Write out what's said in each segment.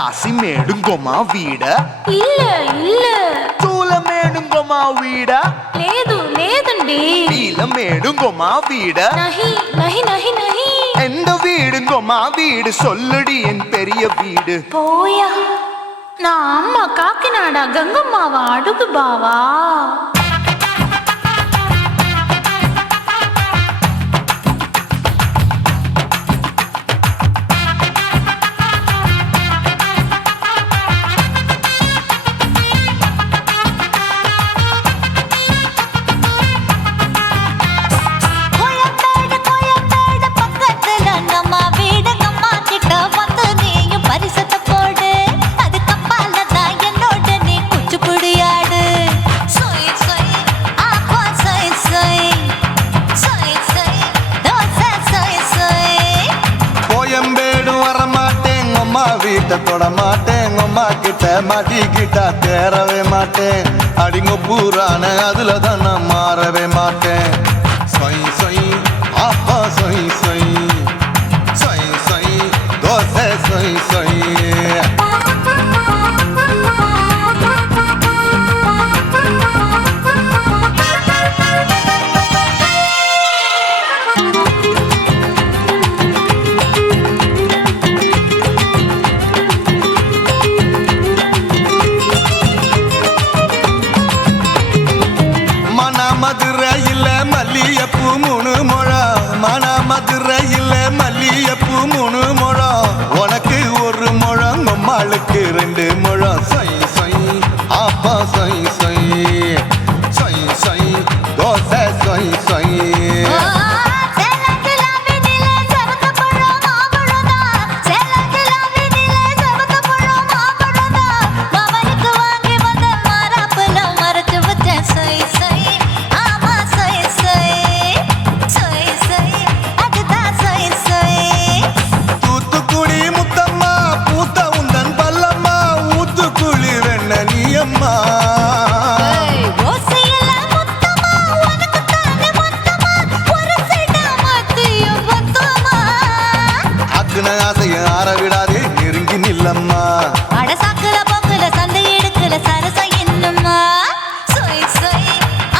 రాసి మేడుంగోమా వీడ இல்ல இல்ல చూల మేడుంగోమా వీడ లేదు లేదండి వీల మేడుంగోమా వీడ நஹி நஹி நஹி நஹி எந்த வீடுங்கோமா வீடு சொல்லுடி என் பெரிய வீடு போயா நான் அம்மா காக்கிநாடா கங்கம்மாவா அடுகு பாவா தொட மாட்டேன் அம்மா கிட்ட மாட்டிக்கிட்டா தேரவே மாட்டேன் அடிங்க பூரான அதுல தான் நான் மாறவே மாட்டேன் சொய் சொய் அப்பா சொய் சொய் சொய் சொய் தோசை சொய் சொய் மதுரையில் மல்லியப்பூ 3 முழம் மன மதுரையில் மல்லியப்பூ 3 முழம் உனக்கு 1 முழம் நம்மளுக்கு 2 முழம் சொய் சொய் அப்பா சொய் சொய் சொய் சொய் தோசை சொய் சொய் ஆரவிடாதே நெருங்கி நில்லம்மா அட சாக்குல போக்குல சந்தை எடுக்கல சரச என்னம்மா சொய் சொய்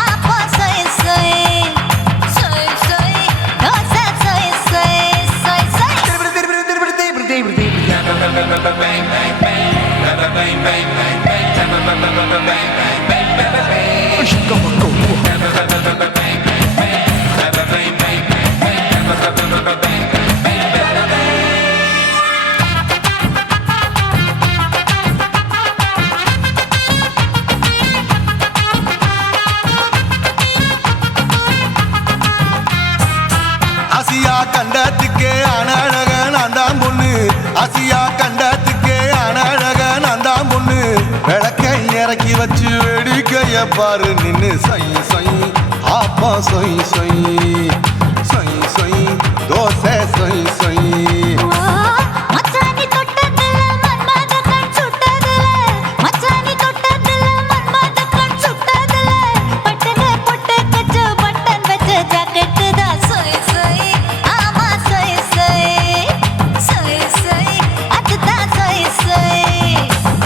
அப்பா சொய் சொய் சொய் சொய் தோசை சொய் சொய் சொய் சொய் ஆசியா கண்டத்துக்கே அனழக நான் தான் பொண்ணு ஆசியா கண்டத்துக்கே அனழக நான் தான் பொண்ணு விளக்கை இறக்கி வச்சு வேடிக்கைய பாரு நின்னு சொய் சொய் அப்பா சொய் சொய் சொய் சொய் தோசை சொய் சொய்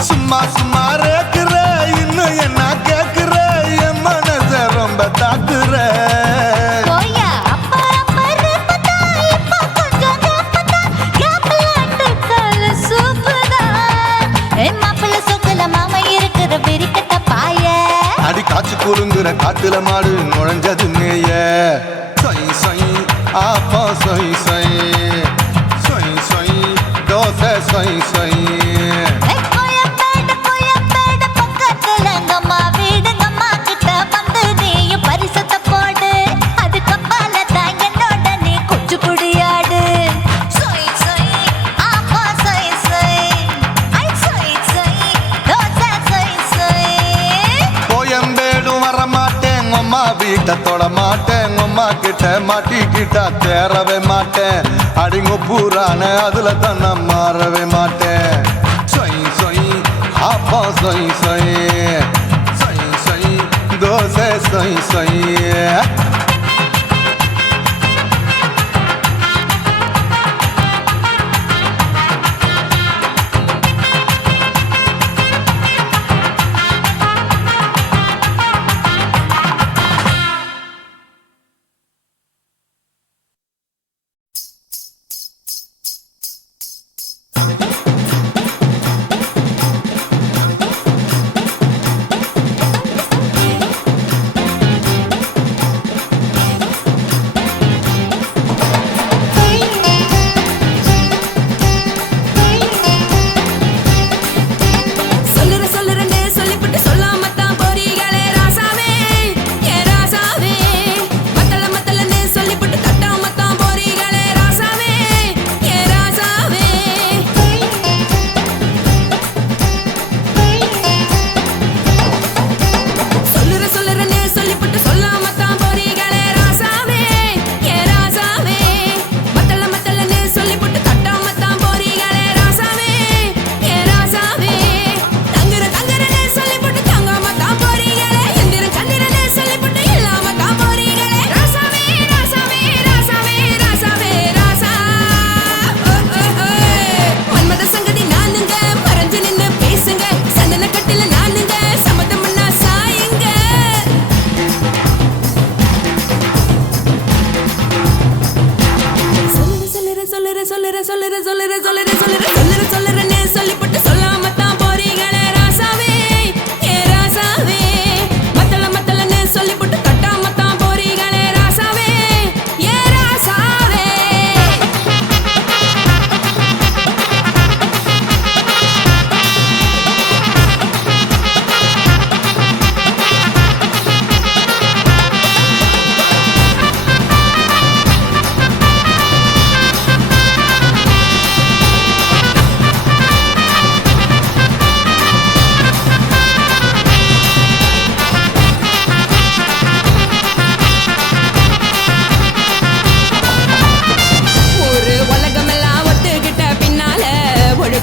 சும்மா சும்மா ரேக்குற இன்னும் என்ன கேக்குற என் மனச ரொம்ப தாக்குற அடி காய்ச்சி குறுங்குற காட்டுல மாடு நுழைஞ்சது மேய சொய் சொய் அப்பா சொய் சொய் சொய் சொய் தோசை சொய் சொய் வீட்டை தொட மாட்டேன் அம்மா கிட்ட மாட்டிக்கிட்டா தேரவே மாட்டேன் அடிங்க பூரான அதுல தான் நான் மாறவே மாட்டேன் சொய் சொய் அப்பா சொய் சொய் சொய் சொய் தோசை சொய் சொய்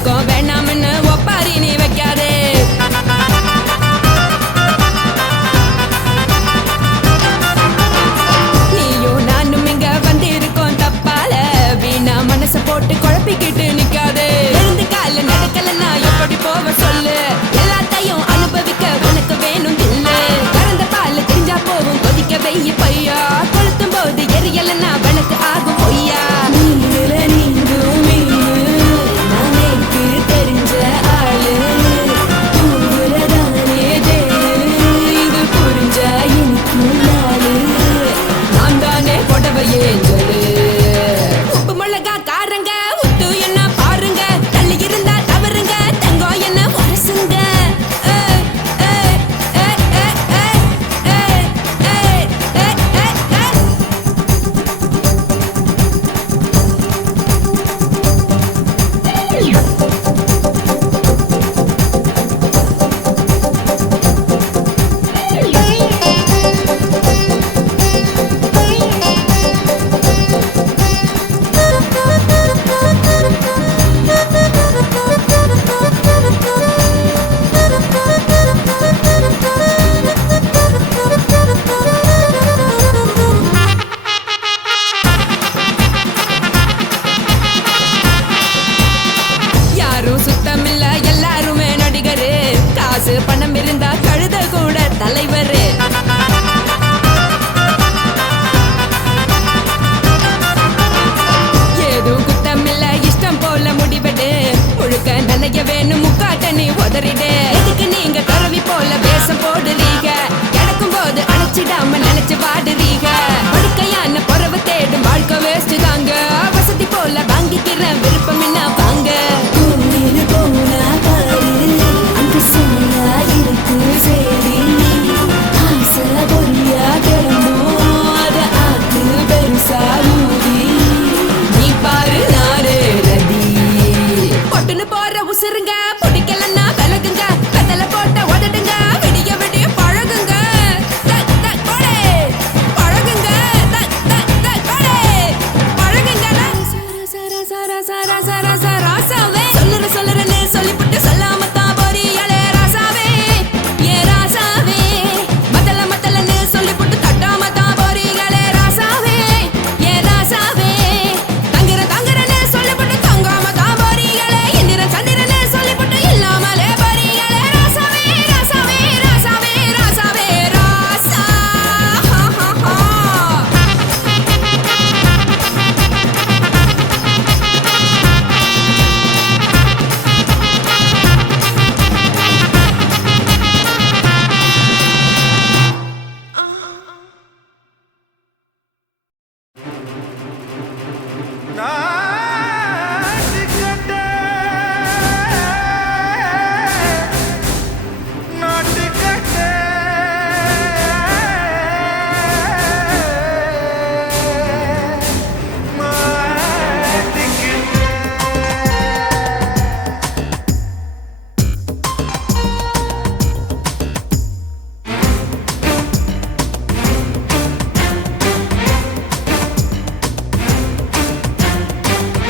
பழக்கம் வேணாம்னு ஒப்பாரி நீ வைக்காதே. நீயும் நானும் இங்க வந்திருக்கோம் தப்பால, வீணா மனச போட்டு குழப்பிக்கிட்டு நிக்காதே. எழுந்து கால நடக்கலன்னா எப்படி போவ சொல்லு, எல்லாத்தையும் அனுபவிக்க உனக்கு வேணும் தில்லு. கறந்த பால் தெரிஞ்சா போகும் கொதிக்க வெய்ய பையா, கொளுத்தும் போது எரியலன்னா விளக்கு ஆகும் பொய்யா. நீல நீங்கும் மீனு நானேக்கு தெரிஞ்ச ஆளு, பூவுலதானே தேனு இது புரிஞ்சா எனக்கும் நாளு. நான் தானே புடவையே சொல்லு, உப்பு மிளகா காரங்க உத்து என்ன பாருங்க, தள்ளி இருந்தா தவறுங்க தங்கம் என்ன வரசுங்க. யாரும் சுத்தமில்ல எல்லாருமே நடிகரு, காசு பணம் இருந்தா கழுத கூட தலைவரு. ஏதும் குத்தமில்ல இஷ்டம் போல முடிவெடு, முழுக்க நனைய வேணும் முக்காட்ட நீ உதறிடு. எதுக்கு நீங்க கரவி போல வேஷம் போடுறீங்க, கிடக்கும் போது அணைச்சிடாம நினைச்சு பாடுறீங்க. படுக்கையான பொறவை தேடும் வாழ்க்கை வேஸ்ட் தாங்க, வசதி போல வாங்கிக்கிற விருப்பம் என்ன வாங்க. போனா பாரு அந்த சுமையா இருக்கு சரி, ஆசை பொறியா கிளம்பும் அத ஆக்கு பெருசா ஊதி. நீ பாரு நானே ரதி, பொட்டுன்னு போற உசுருங்க பிடிக்கலன்னா விலகுங்க, கதல போட்ட உதடுங்க விடிய விடிய பழகுங்க. கொடே பழகுங்க, கொடே பழகுங்க. சர சர சர சர சர ராசாவே சொல்லுறன்னு சொல்லிப்புட்டு சொல்லாமத்தான் போறியலே ராசாவே, ஏ ராசாவே. மத்தலன்னு சொல்லிப்புட்டு தட்டாமத்தான் போறீங்களே ராசாவே, ஏ ராசாவே. தங்குறன்னு சொல்லிப்புட்டு தங்காமத்தான் போறீங்களே, இந்திரன் சந்திரன்னு சொல்லிப்புட்டு இல்லாமலே போறீங்களே ராசாவே, ராசாவே, ராசாவே, ராசாவே, ராசா.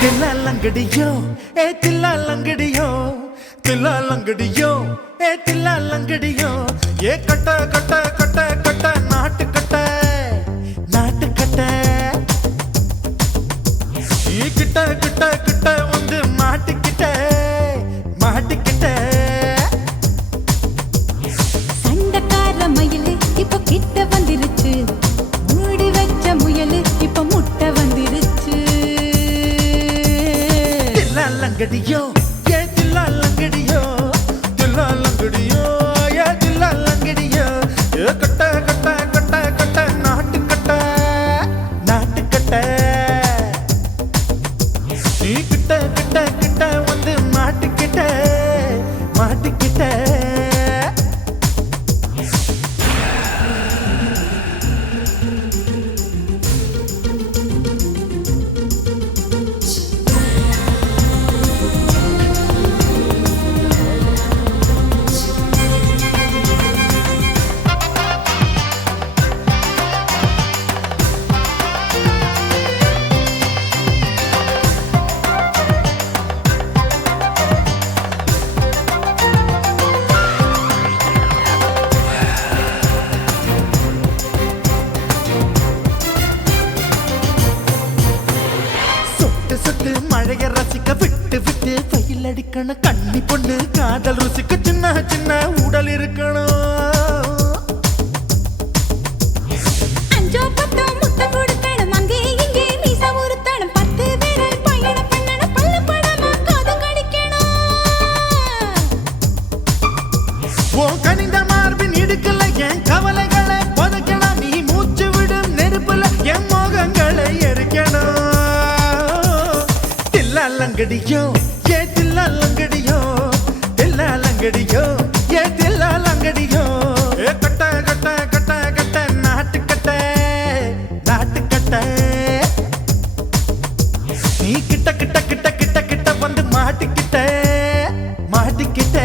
தில்லாலங்கடியோ ஏ தில்லாலங்கடியோ, தில்லாலங்கடியோ ஏ தில்லாலங்கடியோ, ஏ கட்ட கட்ட கட்ட கட்ட நாட்டு கட்ட நாட்டு கட்ட. நீ கிட்ட கிட்ட கிட்ட வந்து மாட்டிக்கிட்ட மாட்டிக்கிட்ட. சண்டக்கார மயிலு இப்ப கிட்ட வந்துருச்சு, மூடி வச்ச முயலு இப்ப முட்டை வந்துருச்சு. தில்லாலங்கடியோ ஏ தில்லாலங்கடியோ, தில்லாலங்கடியோ ஏ தில்லாலங்கடியோ, ஏ கட்ட கட்ட கட்ட கட்ட நாட்டு கட்ட நாட்டு கட்ட. நீ கிட்ட கிட்ட கிட்ட வந்து மாட்டிக்கிட்ட மாட்டிக்கிட்ட. இருக்கணும் கண்ணி பொண்ணு காதல் ருசிக்கு சின்ன சின்ன உடல் இருக்கணும் அஞ்சோ பத்தோ முட்டை கொடுக்கணும் அங்கே இங்கே மீச உருத்தணும் 10 பேரை பயணம் பண்ணணும் பல்ல படமா காது கடிக்கணும் ஓ கனிந்த மார்பின் இடுக்கல என் கவலைகளை புதைக்கணும் நீ மூச்சு விடும் நெருப்புல என் மோகங்களை எரிக்கணும் தில்லாலங்கடியோ ஏ தில்லாலங்கடியோ தில்லாலங்கடியோ ஏ தில்லாலங்கடியோ ஏ கட்ட கட்ட கட்ட கட்ட நாட்டுக்கட்ட நாட்டுக்கட்ட நீ கிட்ட கிட்ட கிட்ட கிட்ட கிட்ட வந்து மாட்டிக்கிட்ட மாட்டிக்கிட்ட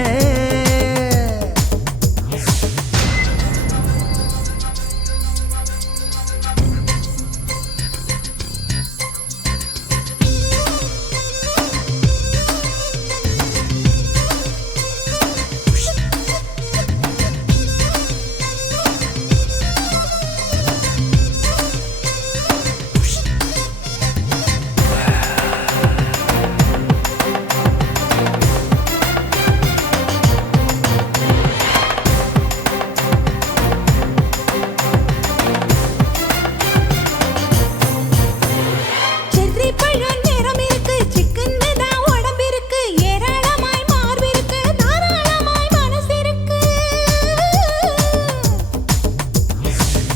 செர்ரி பழம் நிறம் இருக்கு சிக்கன்னு தான் உடம்பு இருக்கு ஏராளமாய் மார்பு இருக்கு தாராளமாய் மனசு இருக்கு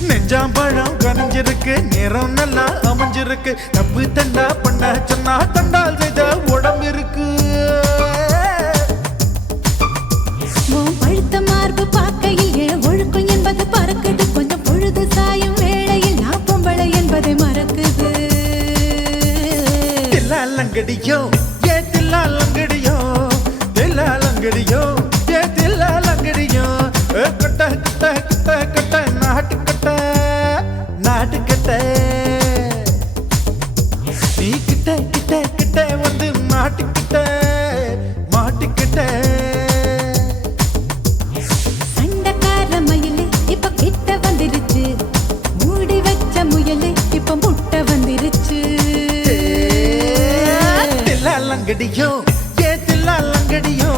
நெஞ்சாம்பழம் கனிஞ்சிருக்கு நிறம் நல்லா அமைஞ்சிருக்கு தப்பு தண்டா பண்ண சொன்னா தண்டால் செய்த உடம்பு இருக்கு உன் பழுத்த மார்பு பார்க்கையில் என் ஒழுக்கம் என்பது பறக்குது கொஞ்சம் பொழுது சாயும் வேளையில் நான் பொம்பளை என்பதை மறக்குது தில்லாலங்கடியோ ஏ தில்லாலங்கடியோ தில்லாலங்கடியோ ஏ தில்லாலங்கடியோ கட்ட கட்ட கட்ட கட்ட நாட்டுக்கட்ட நாட்டுக்கட்ட நீ கிட்ட கிட்ட கிட்ட வந்து மாட்டிக்கிட்ட மாட்டிக்கிட்ட சண்டைக்கார மயிலு இப்ப கிட்ட வந்துருச்சு மூடி வச்ச முயலு இப்ப முட்டை வந்துருச்சு தில்லாலங்கடியோ ஏ தில்லாலங்கடியோ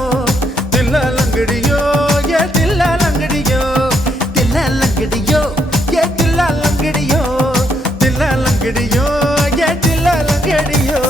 தில்லாலங்கடியோ ஏ தில்லாலங்கடியோ தில்லாலங்கடியோ ஏ தில்லாலங்கடியோ தில்லாலங்கடியோ ஏ தில்லாலங்கடியோ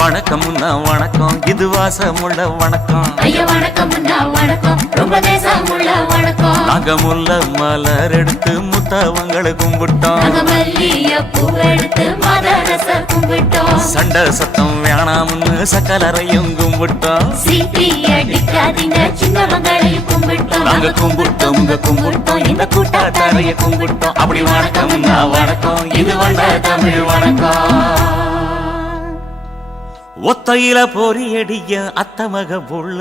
வணக்கம்னா வணக்கம் இது வாசமுள்ள வணக்கம் ஐயா வணக்கம் வணக்கம் ரொம்ப தேசமுள்ள வணக்கம் நாங்க முல்ல மலர் எடுத்து முத்தவங்களை கும்பிட்டோம் நாங்க மல்லிய பூவெடுத்து மதரச கும்பிட்டோம் சண்டை சத்தம் வேணாம்னு சக்கலரையும் கும்பிட்டோம் சீட்டி அடிக்காதீங்க சின்னவங்களையும் கும்பிட்டோம் நாங்க கும்பிட்டோம் உங்க கும்பிட்டோம் இந்த கூட்டாத்தாரைய கும்பிட்டோம் அப்படி வணக்கம்னா வணக்கம் இது வந்த தமிழ் வணக்கம் ஒத்தையில பொறியடிய அத்தமக புள்ள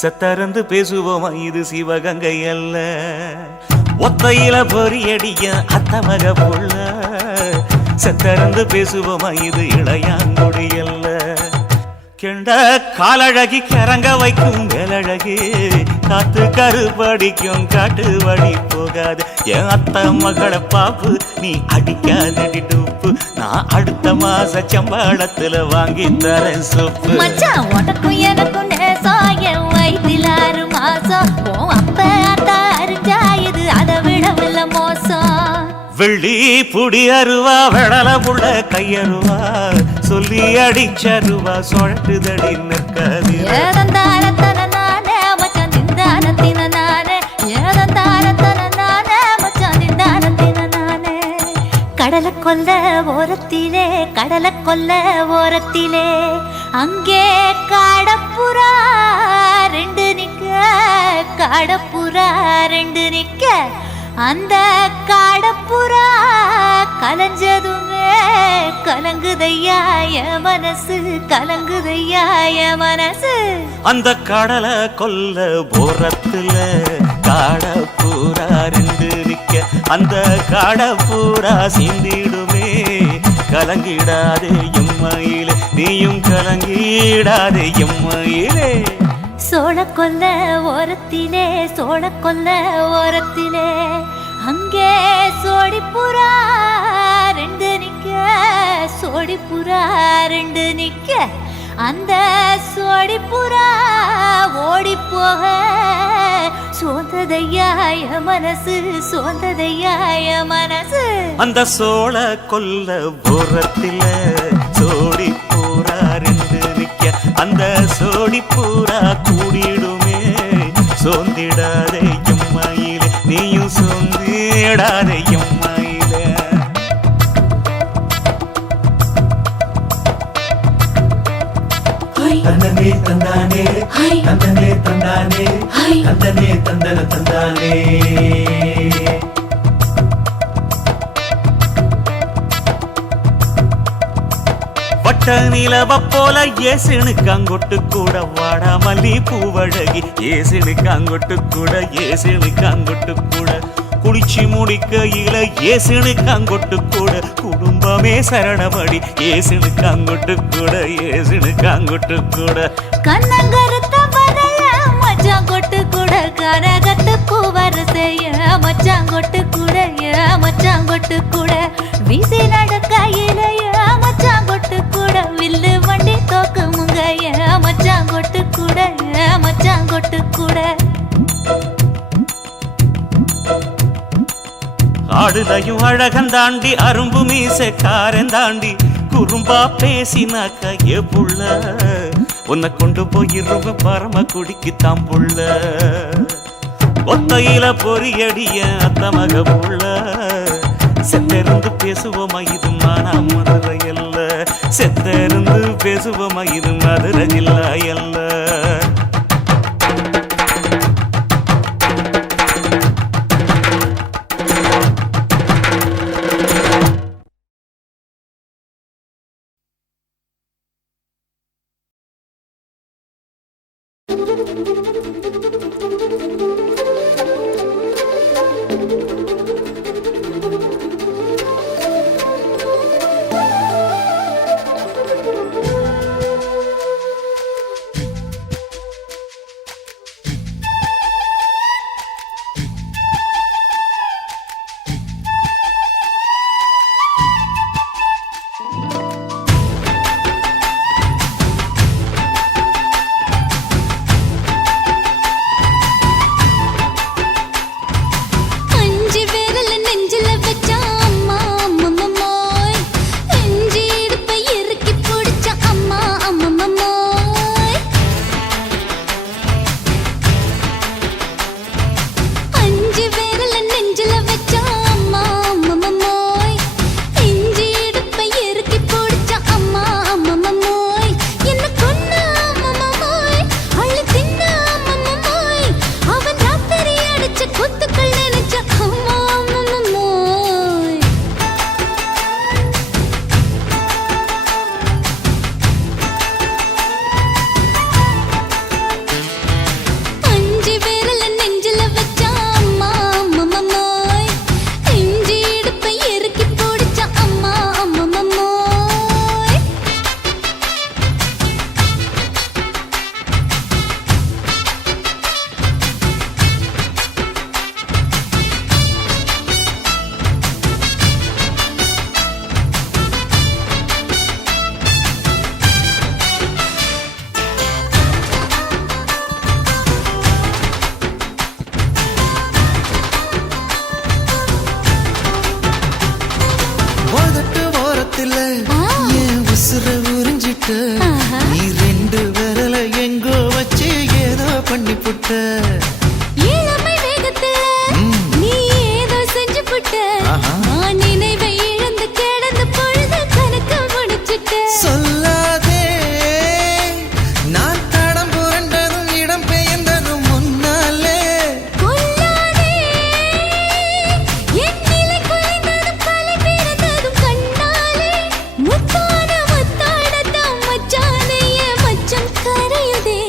செத்தறந்து பேசுவோமா இது சிவகங்கை அல்ல ஒத்தையில பொறியடிய அத்தமக புள்ள செத்தறந்து பேசுவோமா இது இளையாங்குடி அல்ல கெண்ட காலழகி கிறங்க வைக்கும் வேலழகி காத்து கருப்படிக்கும் காட்டு வழி போகாது என் அத்த மகளை பாப்பு நீ அடிக்காதடி டூப்பு நான் அடுத்த மாச சம்பளத்துல வாங்கி தரேன் சோப்பு மச்சான் உனக்கும் எனக்கும் நேசம் என் வயிற்றில் 6 மாசம் உன் அப்ப அத்தா அறிஞ்சா இது அதை விடவில்லை மோசம் வெள்ளி புடி அருவா வெடல புள்ள கையருவா சொல்லி அடிச்சருவா சொழட்டுதடி நிற்காது ஏதந்தாரத்தன நானே மச்சான் திண்டானத்தின நானே ஏதந்தாரத்தன நானே மச்சான் திண்டானத்தின நானே கடலை கொல்ல ஓரத்திலே கடலை கொல்ல ஓரத்திலே அங்கே காடப்புறா 2 நிக்க காடப்புறா 2 நிக்க அந்த காடப்புறா கலஞ்சதுமே கலங்குதையா என் மனசு கலங்குதையா என் மனசு அந்த கடலை கொல்ல போரத்துல காட பூரா 2 நிக்க அந்த காட பூரா சிந்திடுமே கலங்கிடாதே எம்மையிலே நீயும் கலங்கிடாதே எம்மையிலே சோழ கொல்ல ஓரத்திலே சோழ கொல்ல ஓரத்திலே அங்கே சோடிப்புறா ரெண்டு நிக்க, சோடிப்புறா ரெண்டு நிக்க, அந்த சோடிப்புறா ஓடி போக சோந்ததையாய மனசு, சோந்ததையாய மனசு. அந்த சோழ கொல்ல புறத்தில சோடி பூரா ரெண்டு நிக்க, அந்த சோடி பூரா கூடிடுமே. சோந்திடாதே எம்மாயிலே, நீயும் சோந்திடாதே எம்மாயிலே. தந்தனே தந்தானே, தந்தனே தந்தானே, தந்தனே தந்தன தந்தானே. வட்ட நிலவ போல ஏசுனு காங்கொட்டு கூட வாடா மல்லி பூவழகி. ஏசுனு காங்கொட்டு கூட, ஏசுனு காங்கொட்டு கூட குளிச்சு முடிக்கையில ஏசுனு காங்கொட்டு கூட குடும்பமே சரணபடி. ஏசுனு காங்கொட்டு கூட, ஏசுனு காங்கொட்டு கூட. கண்ணங்கருத்த வரைய மச்சாங்கொட்டு கூட, கரகத்து பூவரசைய மச்சாங்கொட்டு கூட, மச்சாங்கொட்டு கூட. வீசி நடக்கையிலைய மச்சாங்கொட்டு கூட, வில்லு வண்டி தோக்கு முங்கைய மச்சாங்கொட்டு கூட, மச்சாங்கொட்டு கூட. ஆடுலையும் அழகந்தாண்டி, அரும்பு மீசக்காரன் தாண்டி, குறும்பா பேசினாக்க ஏ புள்ள, உன்னை கொண்டு போயிருவ பரம குடிக்கு தாம்புள்ள. ஒத்தையில பொறியடிய அத்த மக புள்ள, செத்திருந்து பேசுவோமா இது மானா மதுரை அல்ல, செத்திருந்து பேசுவோமா இது மதுரை ஜில்லா அல்ல. நீ ரெண்டு விரல எங்கோ வச்சு ஏதோ பண்ணி புட்ட இளமை வேகத்துல நீ ஏதோ செஞ்சு புட்ட நான் நினைவை இழந்து கிடந்த பொழுது கணக்கு முடிச்சிட்ட சொல்லாதே நான் தடம் புரண்டதும் இடம் பெயர்ந்ததும் முன்னாலே கொல்லாதே என் நிலை குலைந்ததும் கலை பிறந்ததும் கண்ணாலே முத்தான முத்தாடத்தான் மச்சானைய மச்சம் கரையுதே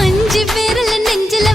அஞ்சு விரல நெஞ்சில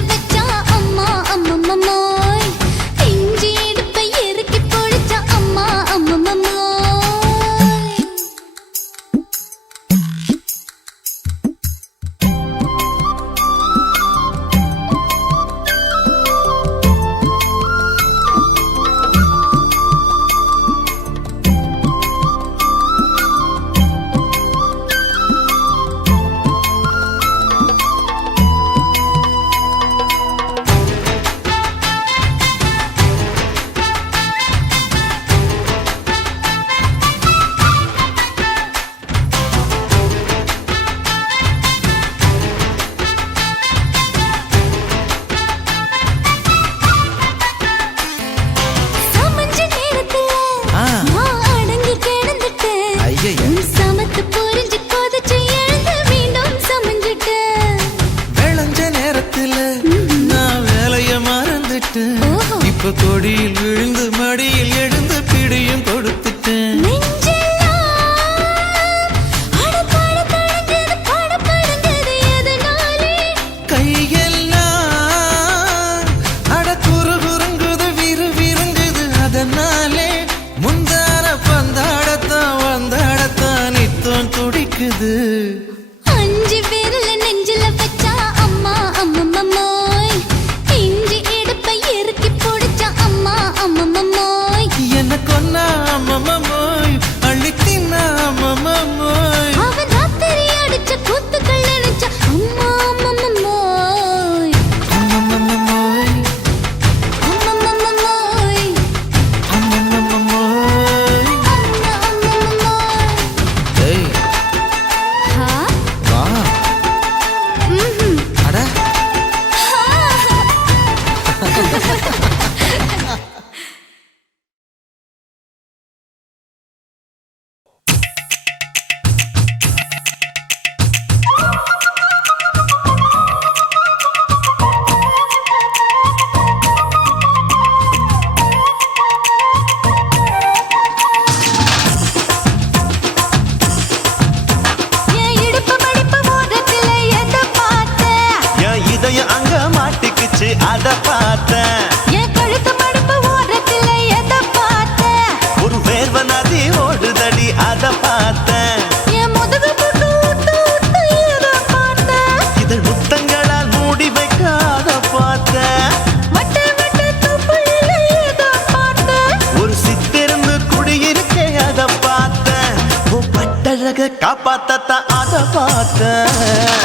கட்டழக காப்பாத்தத்தான் அத பார்த்தேன்.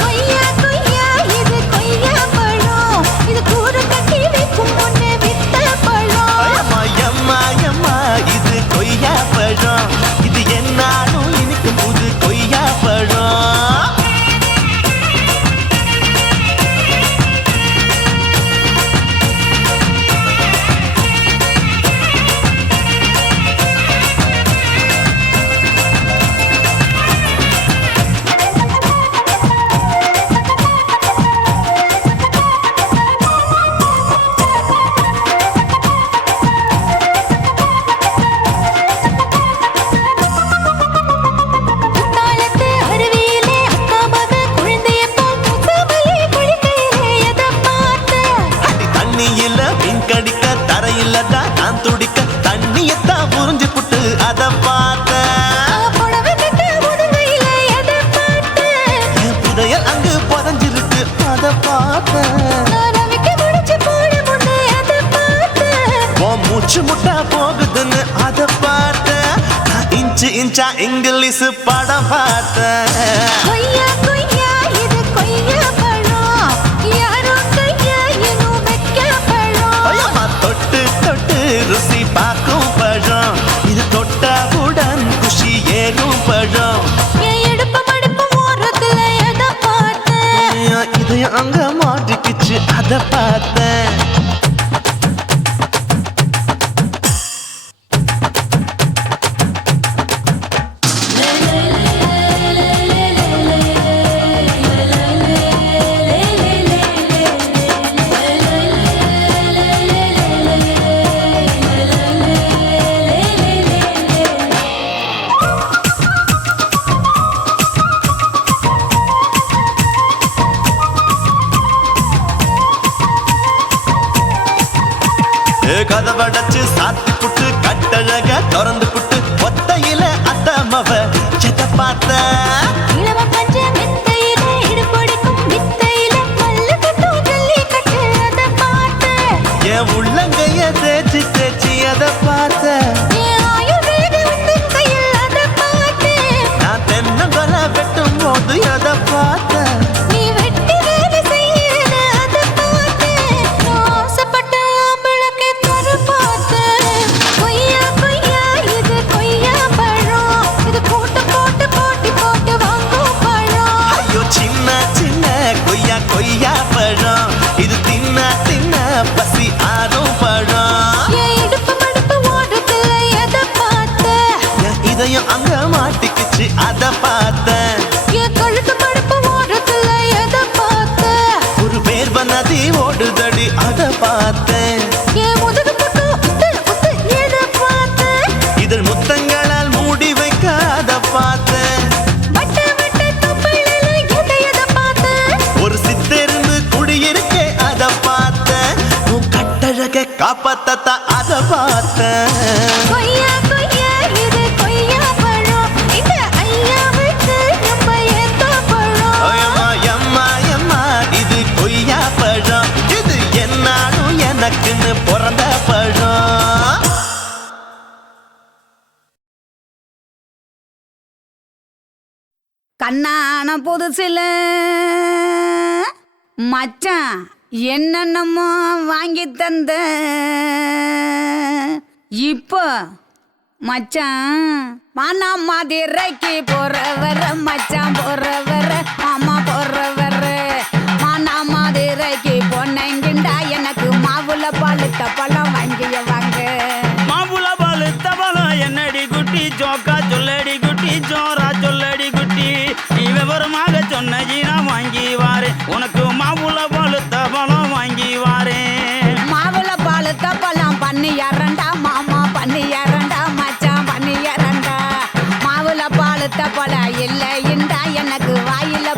கொய்யா கொய்யா இது கொய்யா பழம், இது கூறு கட்டி வைக்கும் முன்னே வித்த பழம். அம்மா எம்மா எம்மா இது கொய்யா பழம், இது என்னாலும் இனிக்கும் புது கொய்யா பழம். குத்தாலத்து அருவியிலே அக்கா மக குழந்தைய போல் முசாமலே குளிக்கையிலே எதை பார்த்தேன்? அடி தண்ணியில மீன் கடிக்க தரையில தான் நான் துடிக்க தண்ணியத்தான் புரிஞ்சு புட்டு அத பார்த்தேன். புடவை கட்ட முதுகையிலே எதை பார்த்தேன்? என் புதையல் அங்கு புதஞ்சிருக்கு அத பார்த்தேன். நான் ரவிக்கு முடிச்சு போட முன்னே எதை பார்த்தேன்? உன் மூச்சு முட்டா போகுதுன்னு அத பார்த்தேன். நான் இன்ச்சு இன்ச்சா இங்கிலீஷ் படம் பார்த்தேன். கொய்யா கொய்யா இது கொய்யா பழம், யாரோ கையா இன்னும் வைக்க பழம். ஐயம்மா தொட்டு தொட்டு ருசி பார்க்கும் பழம், இது தொட்டவுடன் குஷி ஏறும் பழம். என் இடுப்பு மடுப்பு ஓரத்துல எதை பார்த்தேன்? என் இதயம் அங்க மாட்டிக்கிச்சு அத பார்த்தேன். கதவடைச்சு சாத்தி புட்டு கட்டழக திறந்து புட்டு ஒத்தையில அத்தமவ செத்த பார்த்த. இளவ பஞ்ச மெத்தையில இடுப்படிக்கும் வித்தையில மல்லு கட்டும் ஜல்லி கட்டு அதை பார்த்தேன். என் உள்ளங்கைய தேய்ச்சி தேய்ச்சி அத பார்த்த. என் ஆயுர்வேத உந்தன் கையில் அதை பார்த்தேன். நான் தென்னங்கொலை வெட்டும் போது அத பார்த்த. நீ வெட்டி வேலை செய்யறத அதை பார்த்தேன். நான் ஆசைப்பட்ட ஆம்பளுக்கு தர பார்த்தேன். கொய்யா கொய்யா இது கொய்யா பழம், இது கூட்டு போட்டு போட்டி போட்டு வாங்கும் பழம். ஐயோ சின்ன சின்ன கொய்யா கொய்யா பழம், இது தின்ன தின்ன பசி ஆறும் பழம். என் இடுப்பு மடுப்பு ஓரத்துல எதை பார்த்தேன்? என் இதயம் அங்க மாட்டிக்கிச்சு அத பார்த்தேன். என் கழுத்து மடுப்பு ஓரத்துல எதை பார்த்தேன்? ஒரு வேர்வ நதி ஓடுதடி அத பார்த்தேன். என் முதுகு பக்கம் உத்து உத்து எதை பார்த்தேன்? இதழ் முத்தங்களால் மூடி வைக்க அத பார்த்தேன். வட்ட வட்ட தொப்பையில எதை பார்த்தேன்? ஒரு சித்தெருந்து குடியிருக்கே அத பார்த்தேன். உன் கட்டழக காப்பாத்தத்தா அத பார்த்தேன். கொய்யா கொய்யா இது கொய்யா பழம், இந்த ஐயாவுக்கு ரொம்ப ஏத்த பழம். ஐயம்மா எம்மா எம்மா இது கொய்யா பழம், இது என்னாலும் எனக்குன்னு பிறந்த பழம். கண்ணான புதுசில மச்சான் என்னென்னமோ வாங்கி தந்த இப்போ மச்சான் மானா மதுரைக்கு போறவர மச்சான் போறவர மாமா போறவர மானா மதுரைக்கு பொன்னங்கிண்டா எனக்கு மாவுல பழுத்த பழம் வாங்கிய வாங்க. மாம்புல பாலு தபலம் என்னடி குட்டி ஜோக்கா சொல்லடி குட்டி ஜோரா சொல்லடி குட்டி நீ விவரமாக சொன்னஜி நான் வாங்கி வாரேன் உனக்கு மாம்புல பாலு தபலம் வாங்கி வாரேன். மாவுல பழுத்த பழம் பண்ணி இரண்டா மாமா பண்ணி இரண்டா மச்சான் பண்ணி இரண்டா மாவுல பழுத்த பழம் இல்லைண்டா எனக்கு வாயில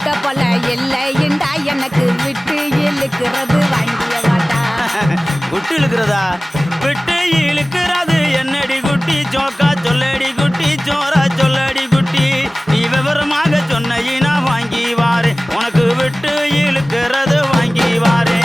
இருக்க போல இல்லைண்டா எனக்கு விட்டு இழுக்கிறது வாங்கிய வாடா குட்டி இழுக்கிறதா விட்டு இழுக்கிறது என்னடி குட்டி ஜோக்கா சொல்லடி குட்டி ஜோரா சொல்லடி குட்டி நீ விவரமாக சொன்ன வாங்கி வாரு உனக்கு விட்டு இழுக்கிறது வாங்கி வாரு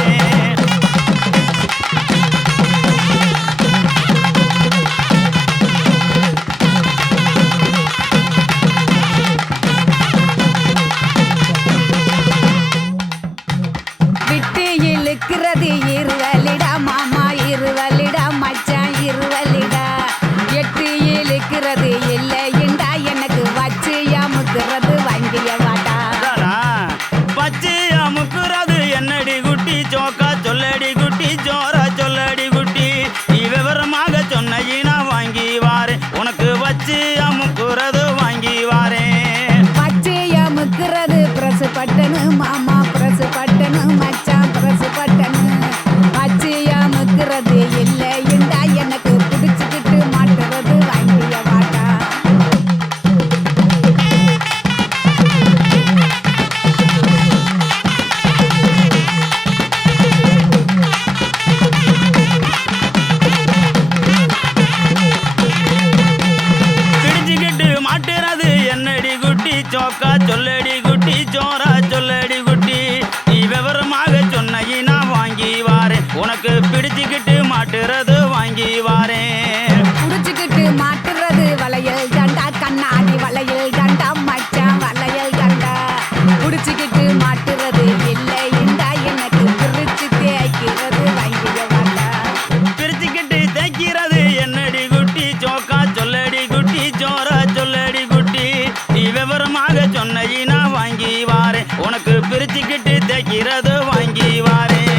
விட்டு இழுக்கிறது இருவலிடா மாமா இருவலிடா மச்சான் இருவலிடா எட்டு இழுக்கிறது இல்லைண்டா எனக்கு வச்சு அமுக்குறது வாங்கிய வாடா பச்சை அமுக்குறது என்னடி குட்டி ஜோக்கா சொல்லடி குட்டி ஜோரா சொல்லடி குட்டி நீ விவரமாக சொன்ன வாங்கி வாரு உனக்கு வச்சு அமுக்குறது வாங்கி வாரேன் பச்சை அமுக்குறது பிரசு பட்டனு மாமா பிரசு பட்டனு மச்சான் பிரசு பட்டனு பச்சை அமுக்குறது இல்லைண்டா எனக்கு பிடிச்சுக்கிட்டு மாட்டுறது வாங்கிய வாடா பிடிச்சுக்கிட்டு மாட்டுறது என்னடி குட்டி ஜோக்கா சொல்லடி குட்டி ஜோரா சொல்லடி குட்டி நீ விவரமாக சொன்ன வாங்கி வாரேன் உனக்கு பிடிச்சுக்கிட்டு மாட்டுறது வாங்கி வாரேன் புடிச்சுக்கிட்டு மாட்டுறது வளையல் தண்டா கண்ணாடி வளையல் தண்டா மச்சான் வளையல் தண்டா புடிச்சுக்கிட்டு மாட்டுறது இல்லைண்டா எனக்கு பிரிச்சு தேய்க்கிறது வாங்கிய வாடா பிரிச்சுக்கிட்டு தைக்கிறது என்னடி குட்டி ஜோக்கா சொல்லடி குட்டி ஜோரா சொல்லடி குட்டி நீ விவரமாக சொன்ன வாங்கி வாரேன் உனக்கு பிரிச்சுக்கிட்டு தைக்கிறது வாங்கி வாரேன்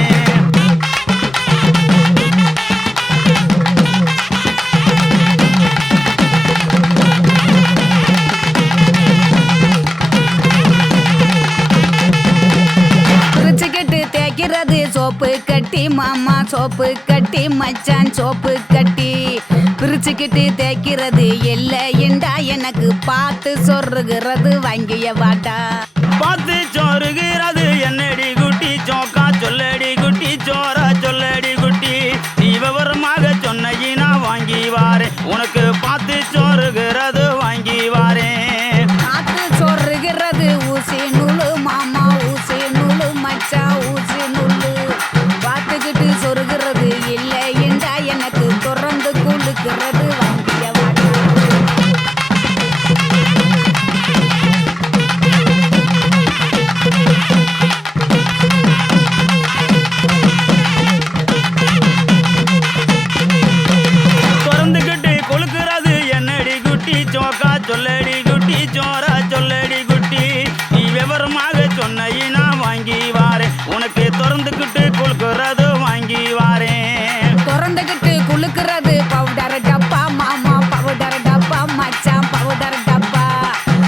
பிரிச்சுக்கிட்டு தேய்க்கிறது சோப்பு கட்டி மாமா சோப்பு கட்டி மச்சான் சோப்பு கட்டி பிரிச்சுக்கிட்டு தேய்க்கிறது இல்லைண்டா எனக்கு பார்த்து சொருகிறது வாங்கிய வாடா பார்த்து சோறுகிறது என்னடி குட்டி ஜோக்கா சொல்லடி குட்டி ஜோரா சொல்லடி குட்டி நீ விவரமாக சொன்ன வாங்கி வாரேன் உனக்கு பார்த்து சோறுகிறது வாங்கி வாரேன் பார்த்து சொருகிறது ஊசி நூலு மாமா ஊசி நூலு மச்சான் ஊசி நூலு பார்த்துக்கிட்டு சொருகிறது இல்லைண்டா எனக்கு தொடர்ந்து குளுக்கிறது வாங்கிய வாடா திறந்துக்கிட்டு கொழுக்கிறது என்னடி குட்டி ஜோக்கா சொல்லடி குட்டி ஜோரா சொல்லடி குட்டி நீ விவரமாக சொன்ன வாங்கி வாரேன் உனக்கு திறந்துக்கிட்டு கொழுக்கிறது வாங்கி வாரேன் திறந்துக்கிட்டு குளுக்கிறது பவுடர் டப்பா மாமா பவுடர் டப்பா மச்சான் பவுடர் டப்பா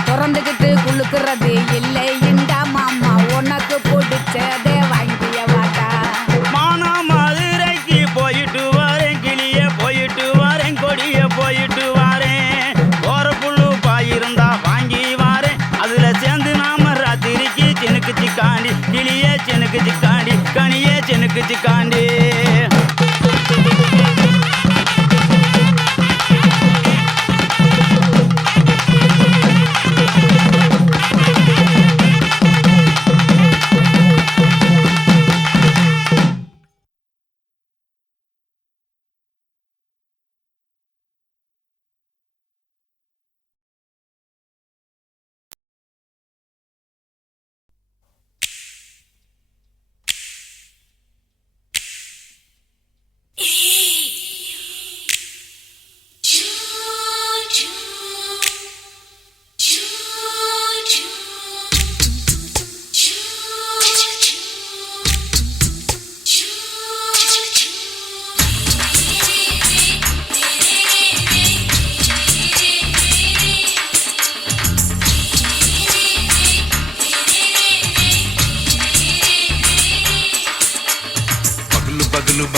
திறந்துக்கிட்டு குளுக்கிறது இல்லைண்டா மாமா உனக்கு பிடிச்சதே வாங்கிய வாடா மானா மதுரைக்கு போயிட்டு வரேன் கிளிய போயிட்டு வரேன் கொடிய போயிட்டு வரேன் போற புல்லு பாயிருந்தா வாங்கி வாரேன் அதுல சேர்ந்து நாம ராத்திரிக்கு சினுக்கு சிக்காண்டி கிளிய சினுக்கு சிக்காண்டி கனிய சினுக்கு சிக்காண்டி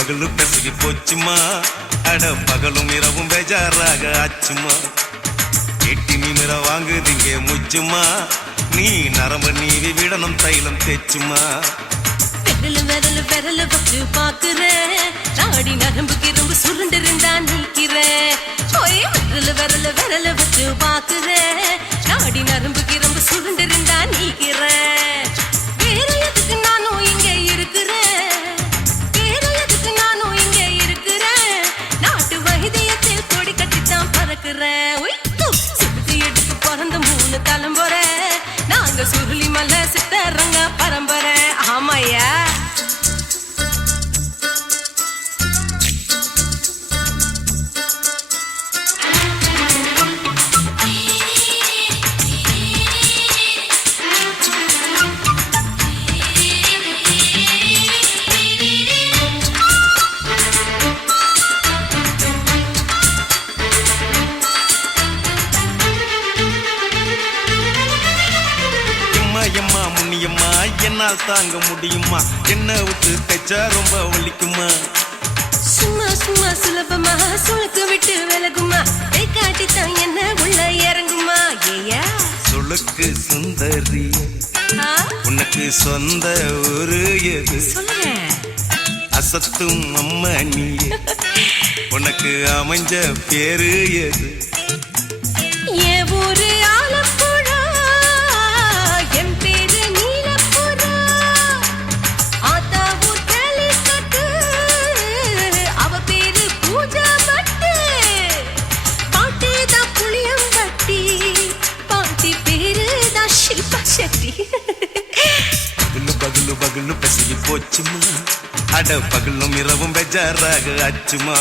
பகலு பெசகி போச்சுமா அட பகலும் இரவும் பேஜாராக ஆச்சுமா எட்டி நிமிர வாங்குதீங்க முச்சுமா நீ நரம்பு நீவி விடணும் தைலம் தேச்சுமா விரல் விரல் விரல் வச்சு பாக்குறேன் நாடி நரம்பு கிரம்பு சுருண்டிருந்தா நீக்கிறேன் ஓய் விரல் விரல் விரல் வச்சு பாக்குறேன் நாடி நரம்பு கிரம்பு சுருண்டிருந்தா நீக்கிறேன் வேற எதுக்கு நானும் இங்க இருக்கிறேன் வேற எதுக்கு நானும் இங்க இருக்கிறேன் நாட்டு வைத்தியத்தில் கொடி கட்டித்தான் பறக்கிறேன் சிறுத்தை எடுத்து பிறந்த 3 தலைமுறை நாங்க சுருளி மலை சித்தரங்க பரம்பரை ஆமாயா எம்மா முன்னியம்மா என்னால் தாங்க முடியுமா என்ன விட்டு தைச்சா ரொம்ப வலிக்குமா சும்மா சும்மா சுலபமா சுளுக்கு விட்டு விலகுமா கை காட்டித்தான் என்ன உள்ள இறங்குமா ஏயா சுளுக்கு சுந்தரி உனக்கு சொந்த ஊரு எது சொல்லுங்க அசத்தும் அம்மா நீ உனக்கு அமைஞ்ச பேரு எது என் ஊரு ஆலப்புழா என் பேரு நீலப்புறா ஆத்தா ஊர் கேலிக்கட்டு அவ பேரு பூஜா பட்டு பாட்டி தான் புளியம்பட்டி பாட்டி பேரு தான் ஷில்பா செட்டி பகலு பகலு பகலு பசிக்கு போச்சுமா அட பகலும் இரவும் பெஜாராக ஆச்சுமா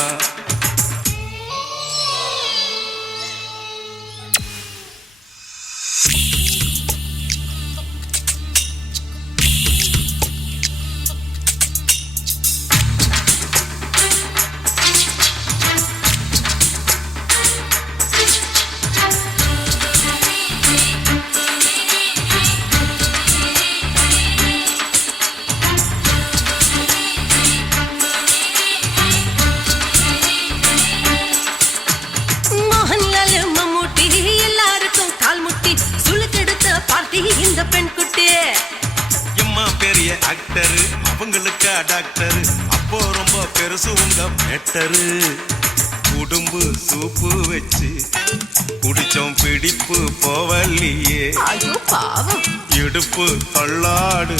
இந்த பெண் குட்டி எம்மா பெரிய ஆக்டரு அவங்களுக்கா டாக்டரு அப்போ ரொம்ப பெருசு உங்க மேட்டரு குடும்பு சூப்பு வச்சு குடிச்சோம் பிடிப்பு போவல்லையே ஐயோ பாவம் இடுப்பு தள்ளாடு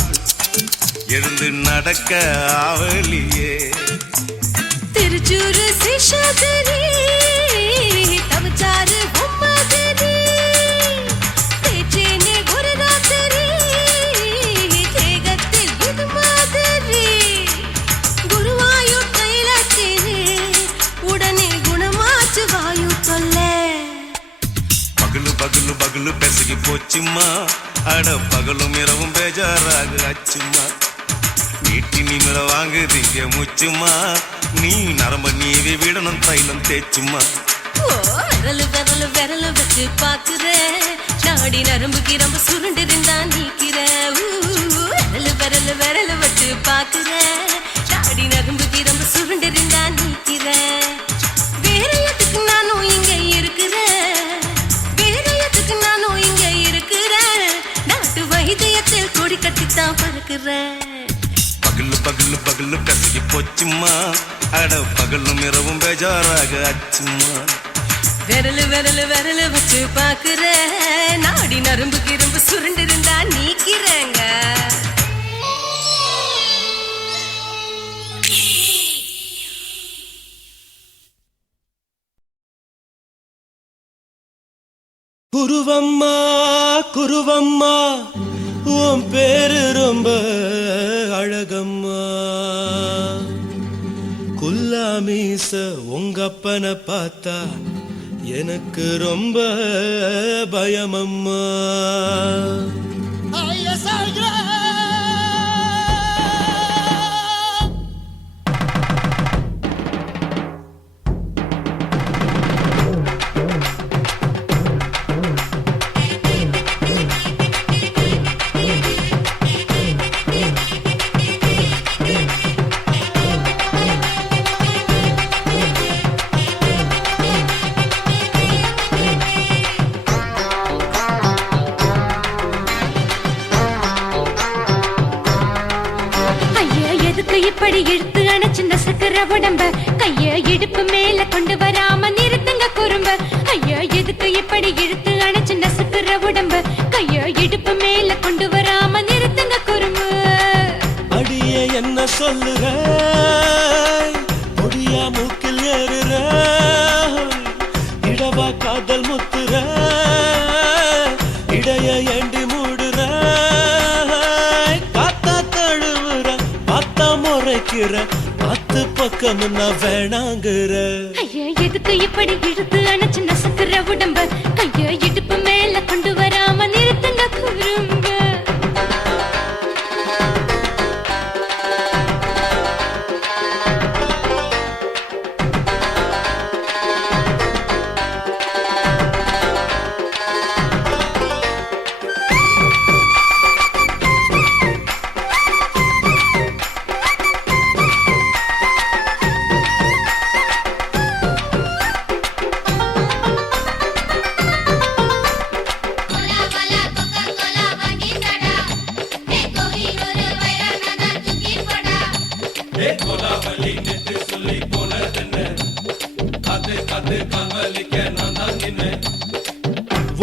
எழுந்து நடக்க ஆவலியே திருச்சூரு சிஷாதிரி தவச்சாரு பொம்மதிரி தேச்சேனே ஒரு ராத்திரி தேகத்தில் இது மாதிரி குருவாயூர் தைலத்திரி உடனே குணமாச்சு வாயு சொல்ல பகலு பகலு பகலு பெசகி போச்சுமா அட பகலும் இரவும் பேஜாராக ஆச்சுமா நீட்டி நிமிர வாங்குதீங்க முச்சுமா நீ நரம்ப நீவி விடணும் தைலம் தேச்சுமா விரல் விரல் விரல் வச்சு பாக்குறேன் நாடி நரம்பு கிரம்பு சுருண்டிருந்தா நீக்கிறேன் விரல் விரல் விரல் வச்சு பாக்குறேன் நாடி நரம்பு கிரம்பு சுருண்டிருந்தா நீக்கிறேன் வேற எதுக்கு நானும் இங்க இருக்கிறேன் வேற எதுக்கு நானும் இங்க இருக்கிறேன் நாட்டு வைத்தியத்தில் கொடி கட்டித்தான் பறக்கிறேன் பகலு பகலு பகலு பெசகி போச்சுமா அட பகலும் இரவும் பேஜாராக ஆச்சுமா விரல் விரல் விரல் வச்சு பாக்குறேன் நாடி நரம்பு கிரம்பு சுருண்டிருந்தா நீக்கிறேங்க குருவம்மா குருவம்மா உன் பேரு ரொம்ப அழகம்மா குல்லாமீச உங்க அப்பனை பார்த்தா எனக்கு ரொம்ப பயமம்மா இப்படி இழுத்து அணைச்சு நசுக்கிற உடம்ப கைய இடுப்பு மேல கொண்டு வராம நிறுத்துங்க குறும்ப ஐயா எதுக்கு இப்படி இழுத்து அணைச்சு நசுக்கிற உடம்ப கைய இடுப்பு மேல கொண்டு வராம நிறுத்துங்க குறும்ப அடியே என்ன சொல்லுற முடியா மூக்கில் ஏறுற இடவா காதல் முத்துற இடைய ஏண்டி மூடுற காத்தா தழுவுற பார்த்தா முறைக்கிற பத்து பக்கம் நான் வேணாங்குற ஐயா எதுக்கு இப்படி இழுத்து அணைச்சு நசுக்கிற உடம்ப கைய இடுப்பு மேல கொண்டு வராம நிறுத்துங்க குறும்ப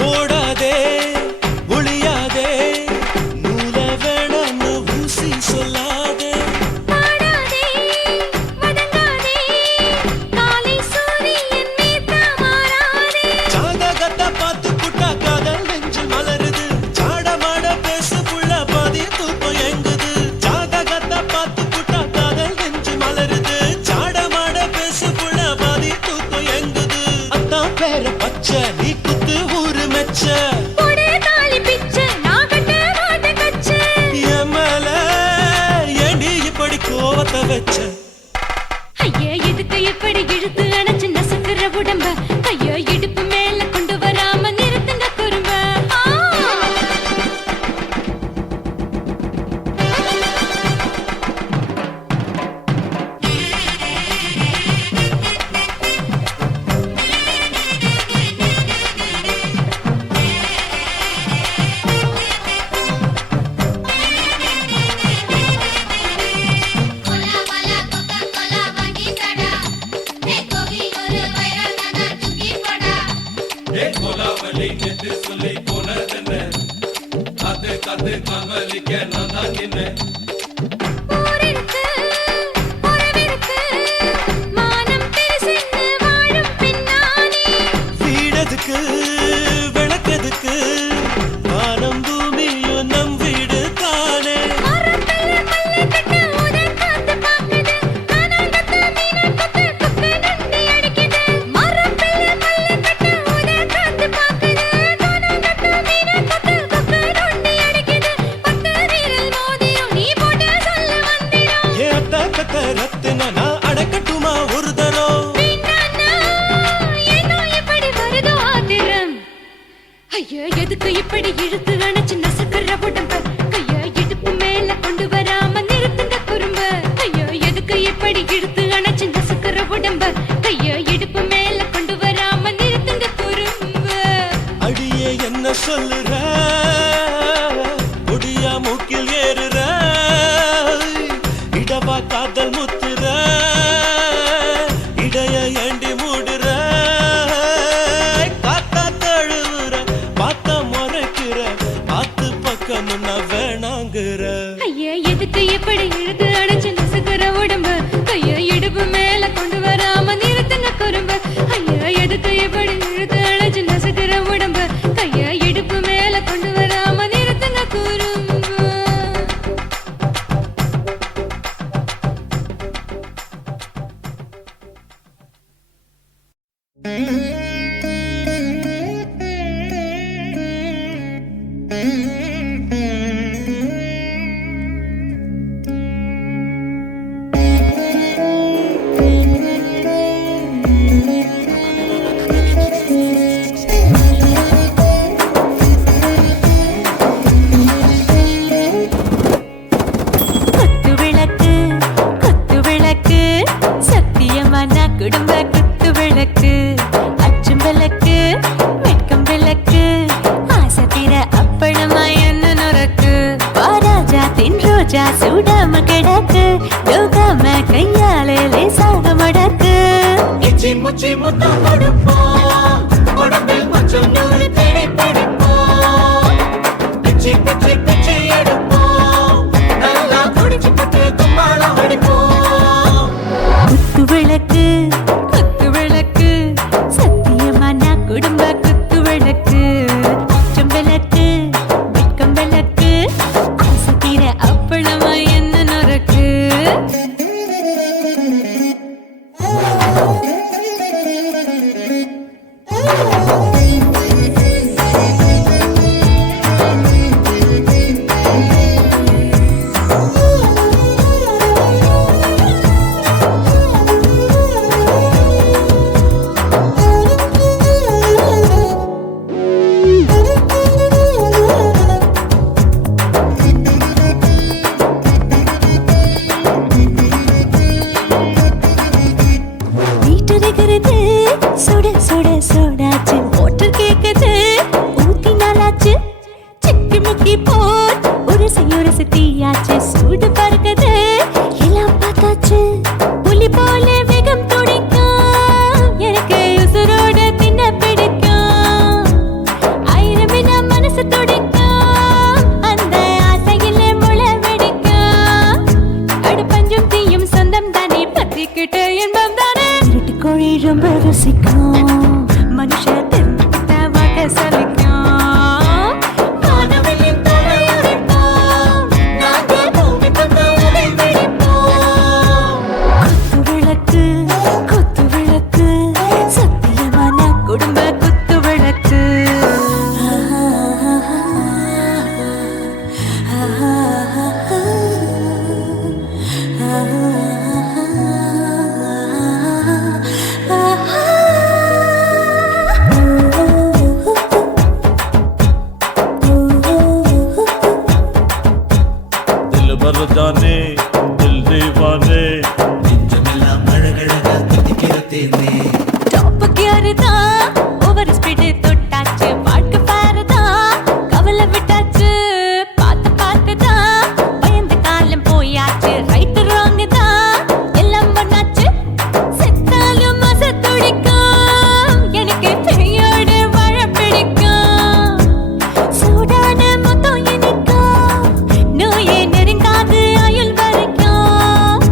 ஓடாதே ஒளியாதே நூல வேணான்னு ஊசி சொல்லாதே பாடாதே வதங்காதே காலை சூரியன் மீது மாறாதே ஜாதகத்தை பார்த்து புட்டா காதல் நெஞ்சு மலருது சாடமாட பேசு புள்ள பாதி தூக்கம் எங்குது ஜாதகத்தை பார்த்து புட்டா காதல் நெஞ்சு மலருது சாடமாட பேசு புள்ள பாதி தூக்கம் எங்குது அத்தான் பேர பச்சை நீ குத்து ஊரு மெச்ச போடே தாலி பிச்சை நான் கட்ட மாட்ட கச்சை எமல ஏண்டி இப்படி கோவத்தை வச்ச ஐயா எதுக்கு இப்படி இழுத்து அணைச்சு நசுக்கிற உடம்ப கைய இடுப்பு மேல கொண்டு வராம நிறுத்துங்க குறும்ப ஊரிருக்கு உறவிருக்கு மானம் பெருசென்னு வாழும் பின்னானே வீடதுக்கு விளக்கதுக்கு வானம் பூமியும் நம் வீடு தானே மரத்துல மல்லு கட்டு உதன் காத்து பாக்குது கானாங்கத்து மீன கொத்து குப்பை நண்டி அடிக்குது மரத்துல மல்லு கட்டு உதன் காத்து பாக்குது கானாங்கத்து மீன கொத்து குப்பை நண்டி அடிக்குது பத்து வீரல் மோதிரும் நீ போட்ட சொல்ல வந்திடும் ஏ அத்த கத்த ரத்தின நான் அடக்கட்டுமா ஒரு தரம் வீணானா, ஏனோ இப்படி வருதோ ஆத்திரம் ஐயா எதுக்கு இப்படி இழுத்து அணைச்சு நசுக்கிற உடம்ப கைய இடுப்பு மேல கொண்டு வராம நிறுத்துங்க குறும்ப ஐயா எதுக்கு இப்படி இழுத்து அணைச்சு நசுக்கிற உடம்ப கைய இடுப்பு மேல கொண்டு வராம நிறுத்துங்க குறும்ப அடியே என்ன சொல்லுற முடியா மூக்கில் ஏறுற இடவா காதல் முத்துற இடைய ஏண்டி மூடுற காத்தா தழுவுற பார்த்தா முறைக்கிற ஆத்து பக்கம் நான் வேணாங்குற ஐயா எதுக்கு இப்படி இழுத்து அணைச்சு நசுக்கிற உடம்ப கைய இடுப்பு மேல கொண்டு வராம நிறுத்துங்க குறும்ப ஐயா எதுக்கு இப்படி இழுத்து அணைச்சு நசுக்கிற உடம்ப கைய இடுப்பு மேல கொண்டு வராம நிறுத்துங்க குறும்ப முத்தம் கொடுப்போம் உடம்பில் கொஞ்சம் நூறு தேடி பிடிப்போம் பிச்சி பிச்சி பிச்சி எடுப்போம் நல்லா குடிச்சு பட்டு கும்மாளம் அடிப்போம் குத்து விளக்கு குத்து விளக்கு சத்தியமான குடும்ப குத்து விளக்கு குற்றம் விளக்கு வெட்கம் விளக்கு ஆசை தீர அப்பளமா என்ன நொறுக்கு வீட்டிருக்கிறது சுட சுட சோடாச்சு மோட்டர் கேக்குது ஊத்தி நாளாச்சு சிக்கி முக்கி போர் உரசி தீயாச்சு சூடு பறக்குது எல்லாம் பார்த்தாச்சு புலி போல வேகம் துடிக்கும் எனக்கு உசுரோட தின்ன பிடிக்கும் ஆயிரம் வினா மனசு துடிக்கும் அந்த ஆசையில முளை வெடிக்கும் அடுப்பஞ்சும் தீயும் சொந்தம் தானே பத்திக்கிட்டு என்பம் தானே கோழி ரொம்ப ருசிக்கும் மனுஷ தெரிஞ்சுக்கிட்ட வாக்க சலிக்கும் வானவெளியின் தலையடிப்போம் நாங்கள் பூமி தந்த உடை வெடிப்போம் குத்து விளக்கு சத்தியமான குடும்ப குத்து விளக்கு दिल भर जाने दिल दीवाने நெஞ்சமெல்லாம் அழகழகா தித்திக்கிறதேனே டாப் கியர் தான் ஓவர் ஸ்பீட் தொட்டாச்சு பாட்டு பாரு தான் கவலை விட்டாச்சு பார்த்து தான் பயந்து காலம் போயாச்சு ரைட் ராங் தான் எல்லாம் பண்ணாச்சு செத்தாலும் மச துடிக்கும் எனக்கு பெரியோட வாழ பிடிக்கும் சூடான மொத்தம் இனிக்கும் நோயே நெருங்காது ஆயுள் வரைக்கும்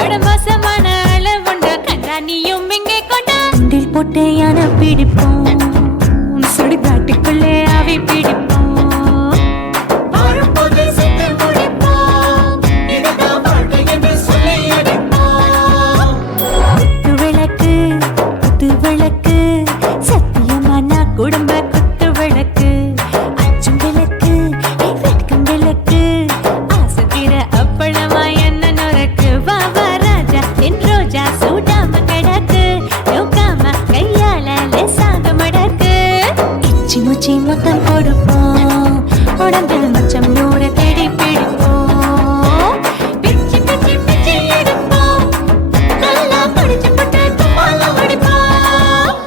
அடமோசமான அளவுண்ட கண்டா நீயும் இங்கே கொண்டா உண்டில் போட்டு யானை பிடிப்போம் சுடுகாட்டுக்குள்ளே அவை பிடிப்போம் வாழும்போது செத்து முடிப்போம் இதுதான் வாழ்க்கை என்று சொல்லி அடிப்போம் குத்து விளக்கு சத்தியமான குடும்ப குத்து விளக்கு அச்சும் விளக்கு வெட்கம் விளக்கு ஆசை தீர அப்பளமா என்ன நொறுக்கு வா வா ராஜா என் ரோஜா சூடாம கிடக்கு நோக்காம கையால லேசாக மடக்கு இச்சி முச்சி மொத்தம் கொடுப்போம் உடம்பில் மச்சம் நூறு தேடி பிடிப்போம் பிச்சி பிச்சி பிச்சி எடுப்போம் நல்லா படிச்சு போட்டு கும்மாளம் அடிப்போம்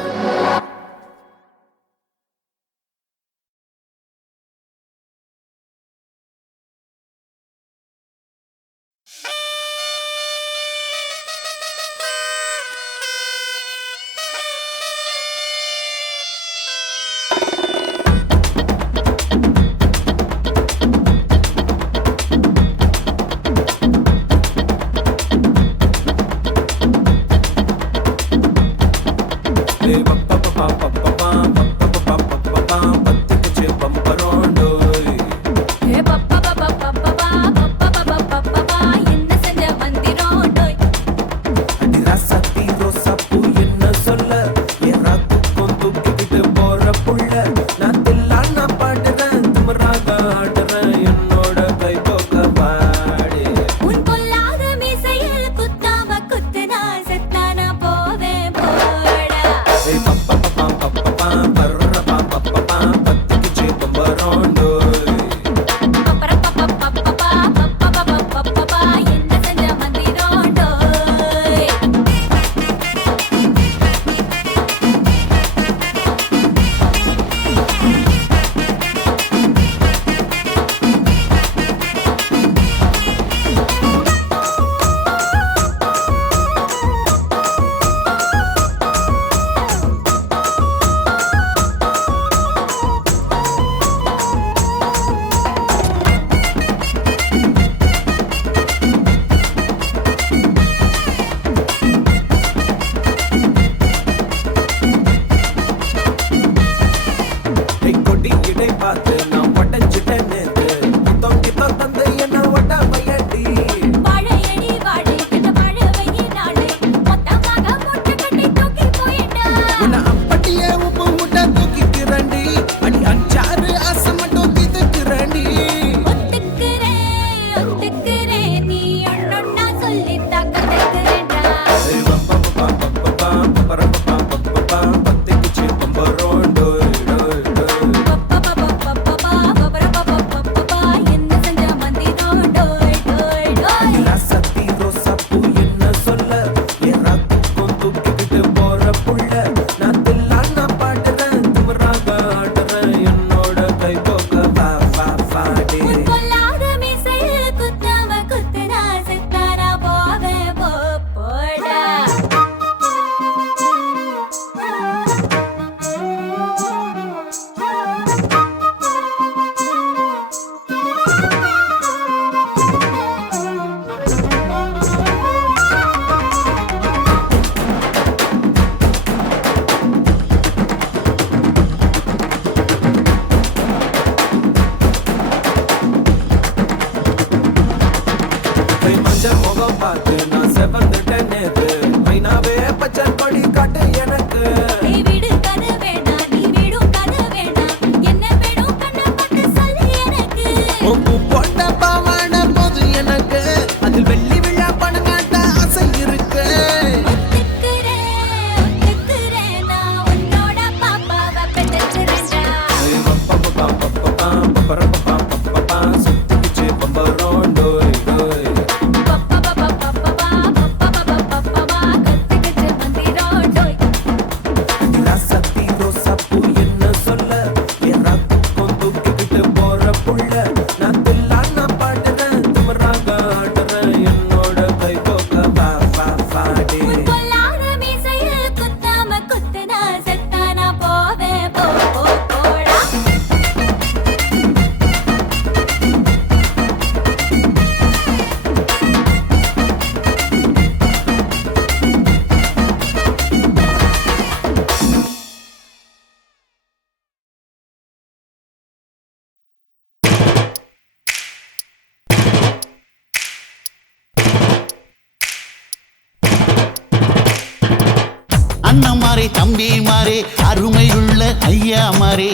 அண்ணமாரே தம்பிமாரே அருமையுள்ள ஐயாமாரே,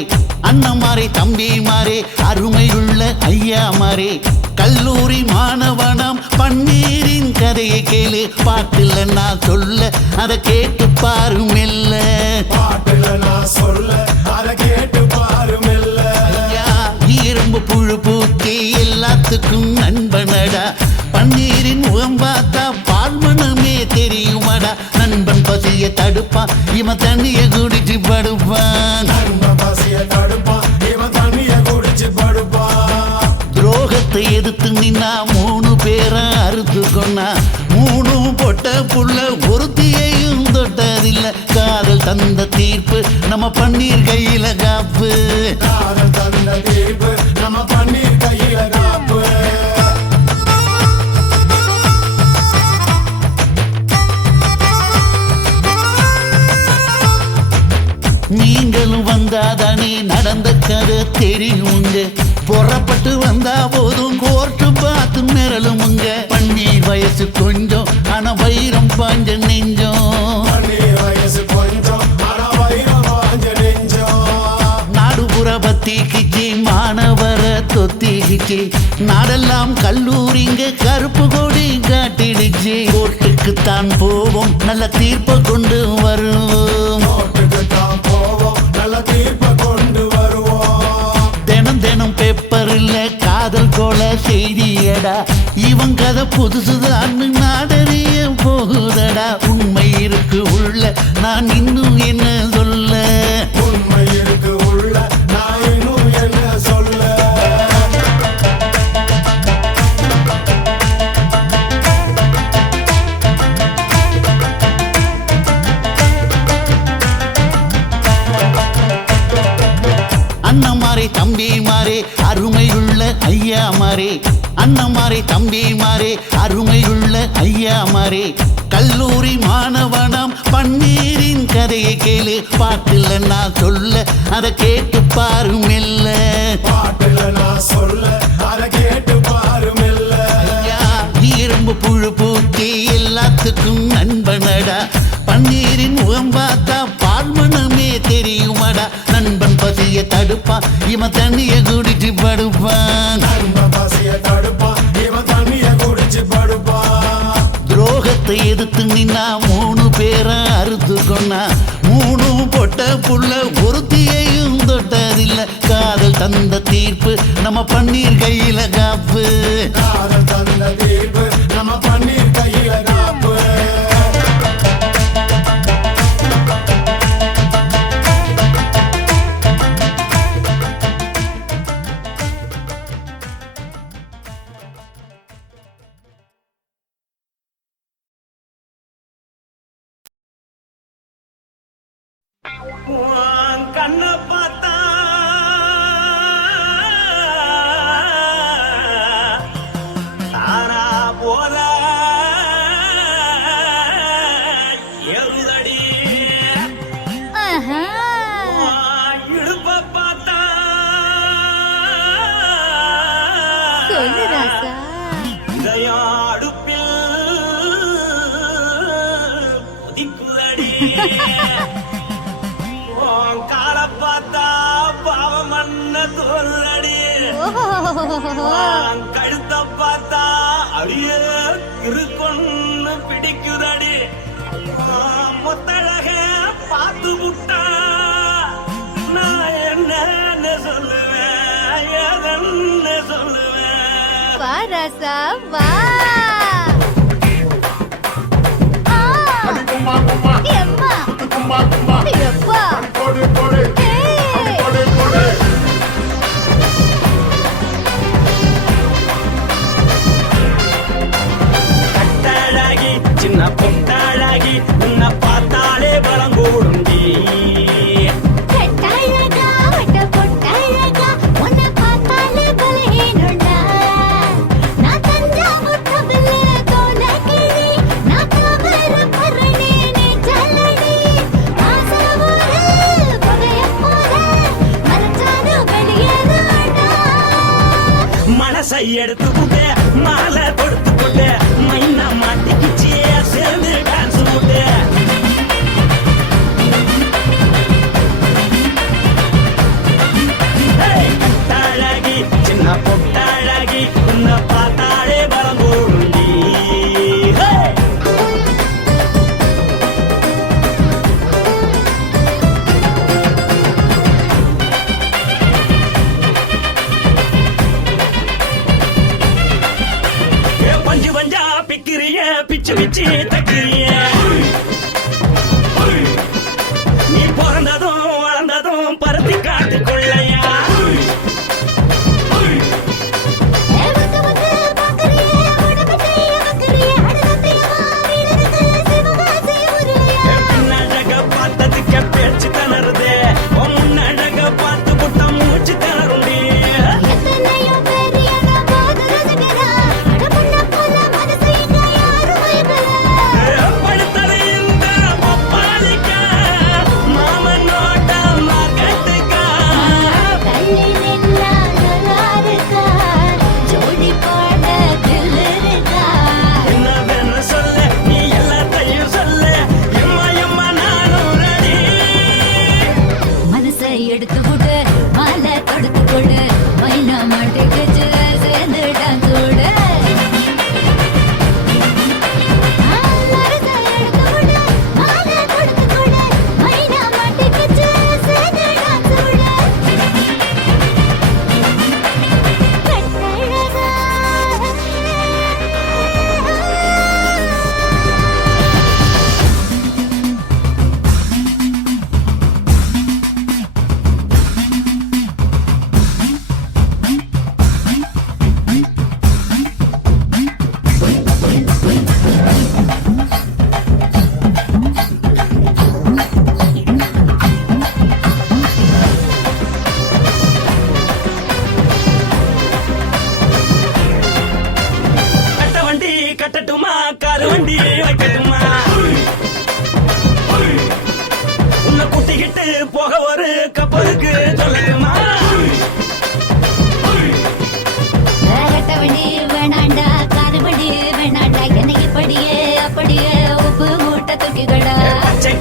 அண்ணமாரே தம்பிமாரே அருமையுள்ள ஐயாமாரே, கல்லூரி மாணவனாம் பன்னீரின் கதையை கேளு, பாட்டுல நான் சொல்ல அதை கேட்டு பாரு மெல்ல, பாட்டுல நான் சொல்ல அதை கேட்டு பாரு மெல்ல. ஐயா இரும்பு புழு பூக்கி எல்லாத்துக்கும் நண்பனடா, பன்னீரின் முகம் பார்த்தா பால் மனமே தெரியுமாடா, நண்பன் பசிய தடுப்பான் இவன் தண்ணிய குடிச்சு படுப்பான், நண்பன் பசிய தடுப்பான் இவன் தண்ணிய குடிச்சு படுப்பான். துரோகத்தை எதிர்த்து நின்னா 3 பேரை அறுத்து கொண்டா, 3 பொட்ட புள்ள ஒருத்தியையும் தொட்டதில்ல, காதல் தந்த தீர்ப்பு நம்ம பன்னீர் கையில காப்பு, காதல் தந்த தீர்ப்பு நம்ம பன்னீர் கையில காப்பு. நீங்களும் வந்தாதானே நடந்த கதை தெரியுங்க, புறப்பட்டு வந்தா போதும் கோர்ட்டு பார்த்து மிரளுமுங்க, பன்னீர் வயசு கொஞ்சம் ஆனா வைரம் பாஞ்ச நெஞ்சம், பன்னீர் வயசு கொஞ்சம் ஆனா வைரம் பாஞ்ச நெஞ்சம். நாடுபுற பத்திக்கிச்சு மாணவர தொத்திக்கிச்சு, நாடெல்லாம் கல்லூரிங்க கருப்பு கொடி காட்டிடுச்சு, கோர்ட்டுக்கு தான் போவோம் நல்ல தீர்ப்பை கொண்டு வருவோம், கோர்ட்டுக்கு தான் போவோம் நல்ல தீர்ப்பை கொண்டு வருவோம். தினம் தினம் பேப்பர்ல காதல் கொலை செய்தியடா, இவன் கதை புதுசுதான் நாடறிய போகுதடா, உண்மை இருக்கு உள்ள நான் இன்னும் என்ன சொல்ல, உண்மை இருக்கு உள்ள நான் இன்னும் என்ன சொல்ல. அண்ணமாரே தம்பிமாரே அருமையுள்ள ஐயாமாரே, அண்ணமாரே தம்பிமாரே அருமையுள்ள ஐயாமாரே, கல்லூரி மாணவனாம் பன்னீரின் கதையை கேளு, பாட்டுல நான் சொல்ல அதை கேட்டு பாரு மெல்ல, பாட்டுல நான் சொல்ல அதை கேட்டு பாரு மெல்ல. ஐயா இரும்பு புழு பூக்கி எல்லாத்துக்கும் நண்பனடா, பன்னீரின் முகம் பார்த்தா பால் மனமே தெரியுமாடா, நண்பன் பசிய தடுப்பான் இவன் தண்ணிய குடிச்சு படுப்பான், நண்பன் பசிய தடுப்பான் இவன் தண்ணிய குடிச்சு படுப்பான். துரோகத்தை எதிர்த்து நின்னா 3 பேரை அறுத்து கொண்டா, 3 பொட்ட புள்ள ஒருத்தியையும் தொட்டதில்ல, காதல் தந்த தீர்ப்பு நம்ம பன்னீர் கையில காப்பு, காதல் தந்த தீர்ப்பு நம்ம பன்னீர் கையில காப்பு. உன் கண்ணை பார்த்தா தானா போல எருதடி, ஆஹா. உன் இடுப்பை பார்த்தா சொல்லு ராசா. இதயம் அடுப்பில் கொதிக்குதடி, உன் காலை பார்த்தா பாவம் மண்ண தோல்றடி, உன் கழுத்தை பார்த்தா அப்படியே இருக்குன்னு பிடிக்குதடி, உன் முத்தழக பார்த்து விட்டா நான் என்னன்னு சொல்லுவேன், ஏதன்னு சொல்லுவேன். வா ராசா வா. ஆ. எம்மா. எப்பா. ஏய். கட்டழகி சின்ன பொட்டழகி உன்னை பார்த்தாலே பலங்கூடுண்டி, கட்டழகா, வட்ட பொட்டழகா, உன்னை பார்த்தாலே பலஹீனம்டா. நான் தஞ்சாவூர் தவில தோலகிரி, நான் தவற பரணி நீச்சலடி. ஆசையூரில் புகையப் போல மறைச்சாலும் வெளியேறாடா. மனசை எடுத்து புட்டு மாலை கொடுத்து புட்டு மைனா மாட்டிக்கிச்சியே சேர்ந்து டான்ஸ் புட்டு,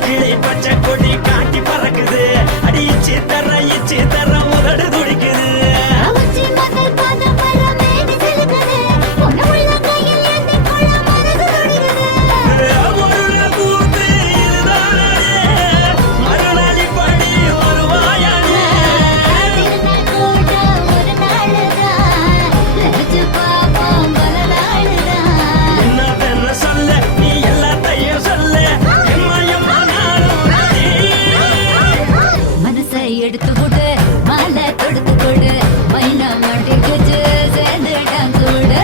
கிளை பச்சை கொடி காட்டி பறக்குது அடி இச்சி தர உதடு துடிக்குது அவச்சி மகள் பாதம் வர மேனி சிலுக்குது பொண்ணு உள்ள கையில் ஏந்தி கொள்ள மனது துடிக்குது ஒரு கூத்து இதுதானே மறுநாளி படி வருவாயானே திருநாள் கூட ஒரு நாளுதான் நினைச்சு பாப்போம் பல நாளுதான் என்ன பெண்ண சொல்ல நீ எல்லாத்தையும் சொல்ல எம்மா நானும் மனசை எடுத்து கொடு மாலை தொடுத்து கொடு மைனா மாட்டிக்கிச்சு சேர்ந்து டான்ஸ் விடு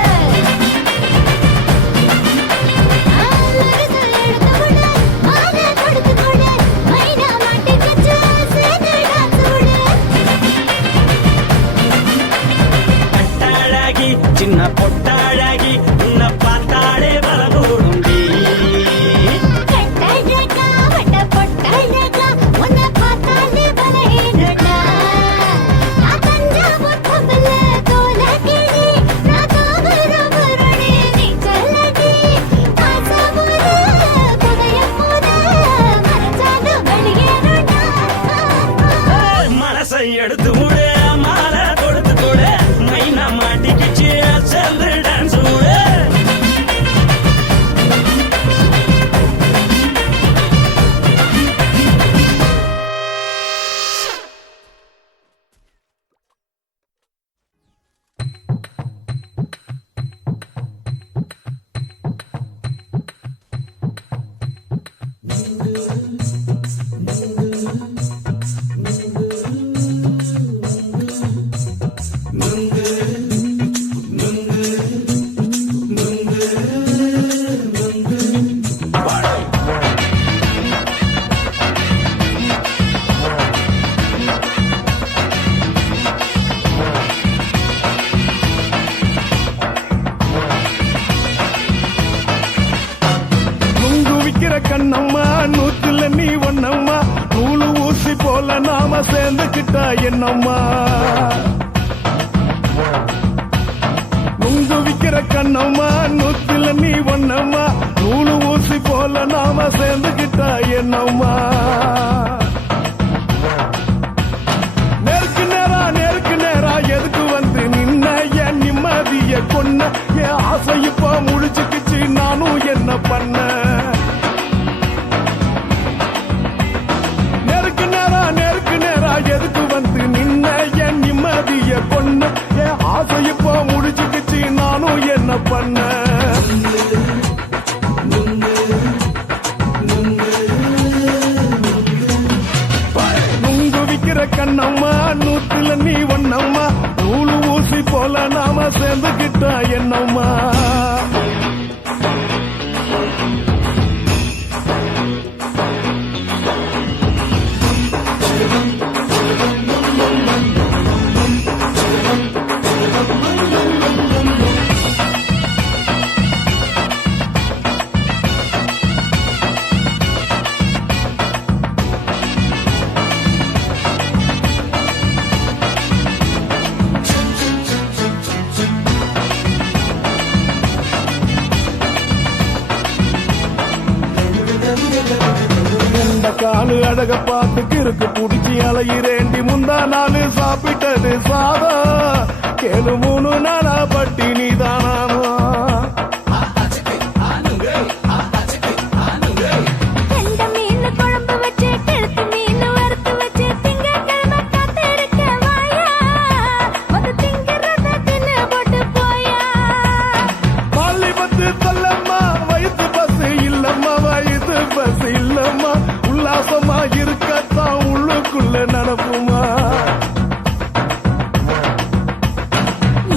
மனசை எடுத்து கொடு மாலை தொடுத்து கொடு மைனா மாட்டிக்கிச்சு சேர்ந்து டான்ஸ் விடு கட்டாழகி சின்ன பொட்டாழகி உன்னை பார்த்தாலே வரகூடுண்டி கட்டழகா வட்ட பொட்டழகா உன்னை பார்த்தாலே பலஹீனடா நான் தஞ்சாவூர் கப்பல்ல தோலகிழி நான் தாமிரபரணி நீ சொல்லடி ஆசைமுறை புதையும் போது மறைச்சாலும் வெளியேறடா மனசை எடுத்து விடு மாலை கொடுத்து கொடு மைனா மாட்டிக்கிச்சு சேர்ந்து டான்ஸ் விடு நுங்கு விக்கிற கண்ணம்மா நூத்துல நீ ஒன்னம்மா நூலு ஊசி போல நாம சேர்ந்துக்கிட்டா என்னம்மா நுங்கு விக்கிற கண்ணம்மா நூத்துல நீ ஒன்னம்மா நூலு ஊசி போல நாம சேர்ந்துக்கிட்டா என்னம்மா நேருக்கு நேரா எதுக்கு வந்து நின்ன என் நிம்மதிய கொன்ன என் ஆசை இப்ப முடிச்சுக்கிச்சு நானும் என்ன பண்ண நேருக்கு நேரா எதுக்கு வந்து நின்ன என் நிம்மதிய கொன்ன என் ஆசை இப்ப முடிச்சுக்கிச்சு நானும் என்ன பண்ண நுங்கு விக்கிற கண்ணம்மா நூத்துல நீ ஒன்னம்மா நூலு ஊசி போல நாம சேர்ந்துக்கிட்டா என்னம்மா இந்த காலு அழக பார்த்து கிறுக்கு புடிச்சி அலையிறேண்டி முந்தா நாலு சாப்பிட்டது சாதம் கேளு 3 நாளா பட்டினி தானாமா கெண்ட மீன் குழம்பு வச்சு கெளுத்து மீன் வறுத்து வச்சு திங்கட்கிழமை காத்திருக்க வாயா வந்து திங்கிறத தின்னு போட்டு போயா பள்ளி பத்து சொல்லம்மா வயிற்று பசு இல்லம்மா வயிற்று பசு இல்லம்மா உல்லாசமா இருக்கத்தான் உள்ளுக்குள்ள நடப்புமா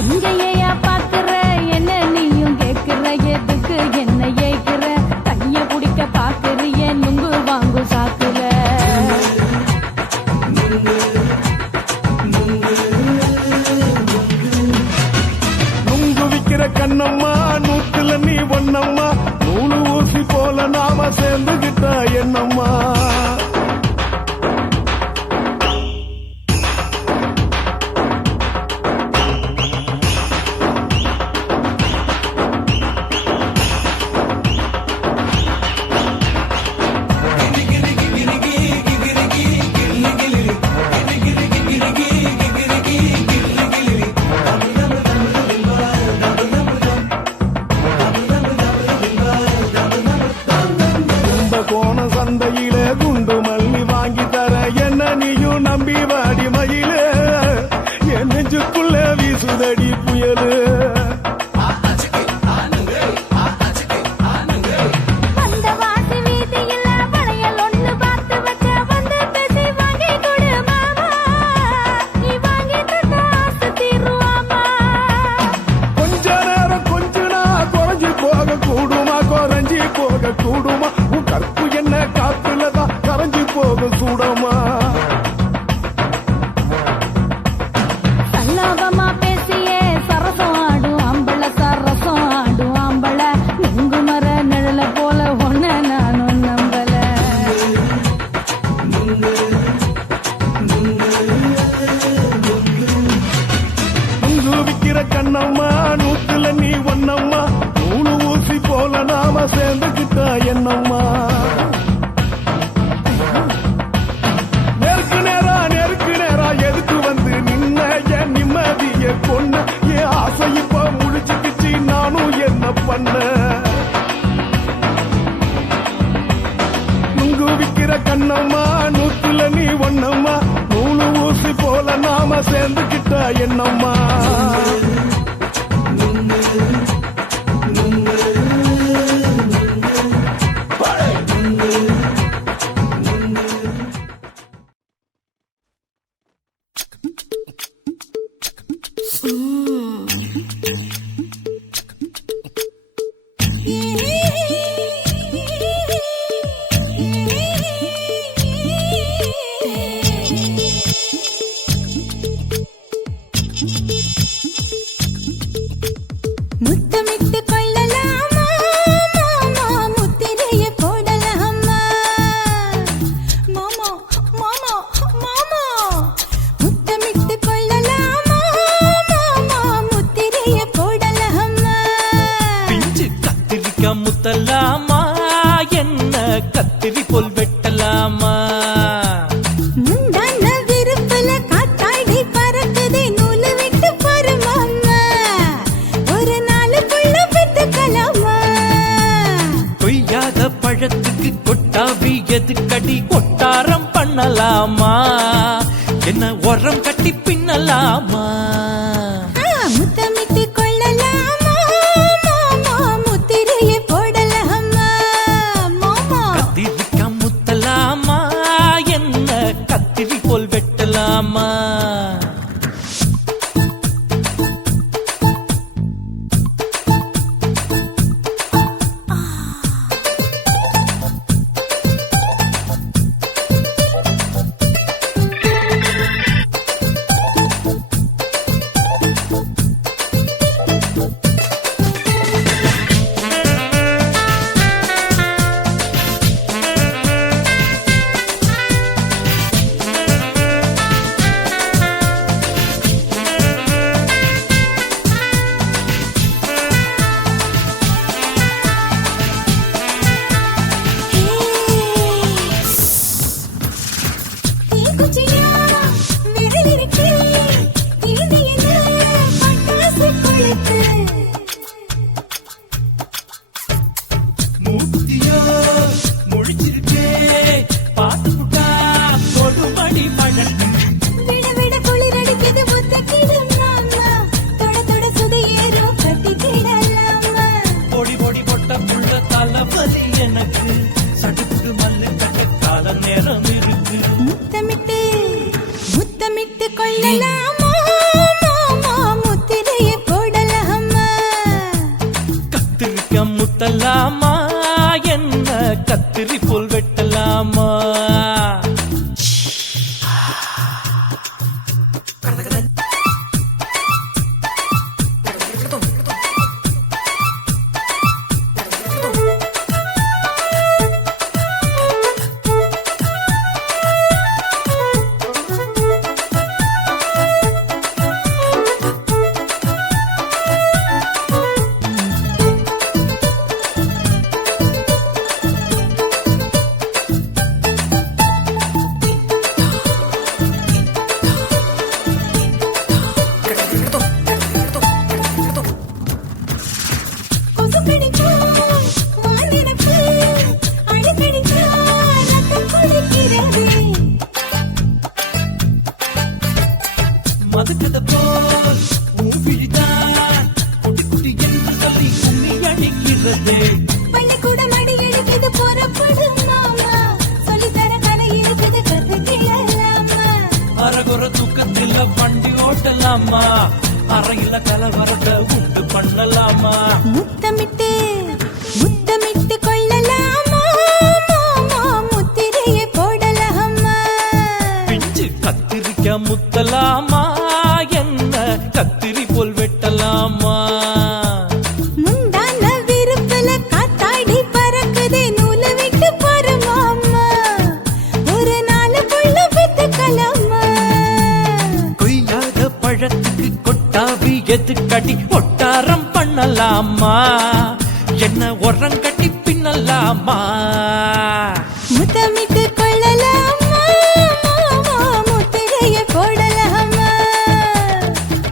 இங்க ஏயா பாக்குற என்ன நீயும் கேக்குற எதுக்கு என்ன ஏய்க்கிற கைய பிடிக்க பாக்குறிய நுங்கு வாங்கு சாக்குற நுங்கு விக்கிற கண்ணம்மா நூத்துல நீ ஒன்னம்மா நூலு ஊசி போல நாம சேர்ந்துகிட்டா கோண சந்தையில குண்டு மல்லி வாங்கி தர என்ன நீயும் நம்பி வாடி மயில என் நெஞ்சுக்குள்ள வீசுதடி புயலு கூடுமா உன் கற்பு என்ன காத்துலதான் கரைஞ்சி போகும் சூடமா சல்லாபமா பேசியே சரசம் ஆடும் அம்பள சரசம் ஆடும் அம்பள நுங்கு மர நிழல போல ஒன்ன நானும் நம்பல நுங்கு விக்கிற கண்ணம்மா நூத்துல நீ ஒன்னம்மா நூலு ஊசி போல நாம சேர்ந்துக்கிட்டா என்னம்மா நெருக்கு நேரா எதுக்கு வந்து நின்ன என் நிம்மதிய கொன்ன என் ஆசை இப்ப முடிச்சுக்கிச்சு நானும் என்ன பண்ண நுங்கு விக்கிற கண்ணம்மா நூத்துல நீ ஒன்னம்மா நூலு ஊசி போல நாம சேர்ந்துக்கிட்டா என்னம்மா முத்தமிட்டு கொள்ளலாமா மாமா முத்திரைய போடலாமா மாமா மாமா மாமா முத்தமிட்டு கொள்ளலாமா மாமா முத்திரைய போடலாமா பிஞ்சு கத்திரிக்கா முத்தலாமா என்ன கத்திரி போல் வெட்டலாமா முந்தான விருப்பல காத்தாடி பறக்குதே நூலு விட்டு பருமாமா ஒரு நாளுக்குள்ள பெத்துக்கலாமா கொய்யாத பழத்துக்கு கொட்டாவி எதுக்கடி கொட்டாரம் பண்ணலாமா என்ன உரம் கட்டி பின்னலாமா முத்தமிட்டு கொள்ளலாமா மாமா முத்திரைய போடலாமா மாமா கத்திரிக்கா முத்தலாமா என்ன கத்திரி போல் வெட்டலாமா முத்தலாமா என்ன கத்திரி போல் வெட்டலாமா பேசலாமா அறையில கலவரத்தை உண்டு பண்ணலாமா முத்தமிட்டு முத்தமிட்டு கொள்ளலாமா முத்திரையை போடலாமா பிஞ்சு கத்திரிக்க முத்தலாமா என்ன கத்திரி போல் வெட்டலாமா முந்தான விருப்பல காத்தாடி பறக்குதே நூல விட்டு போறமாமா ஒரு நாள் புள்ள பெத்துக்கலாமா கொய்யாத பழத்துக்கு கொட்டாவி எதுக்கடி ஒட்டாரம் பண்ணலாமா என்ன உரங்கட்டி பின்னலாமா முத்தமிட்டு கொள்ளலாமா முத்திரையை போடலாமா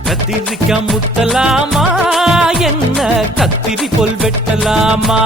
கத்திரிக்க முத்தலாமா என்ன கத்திரி போல் வெட்டலாமா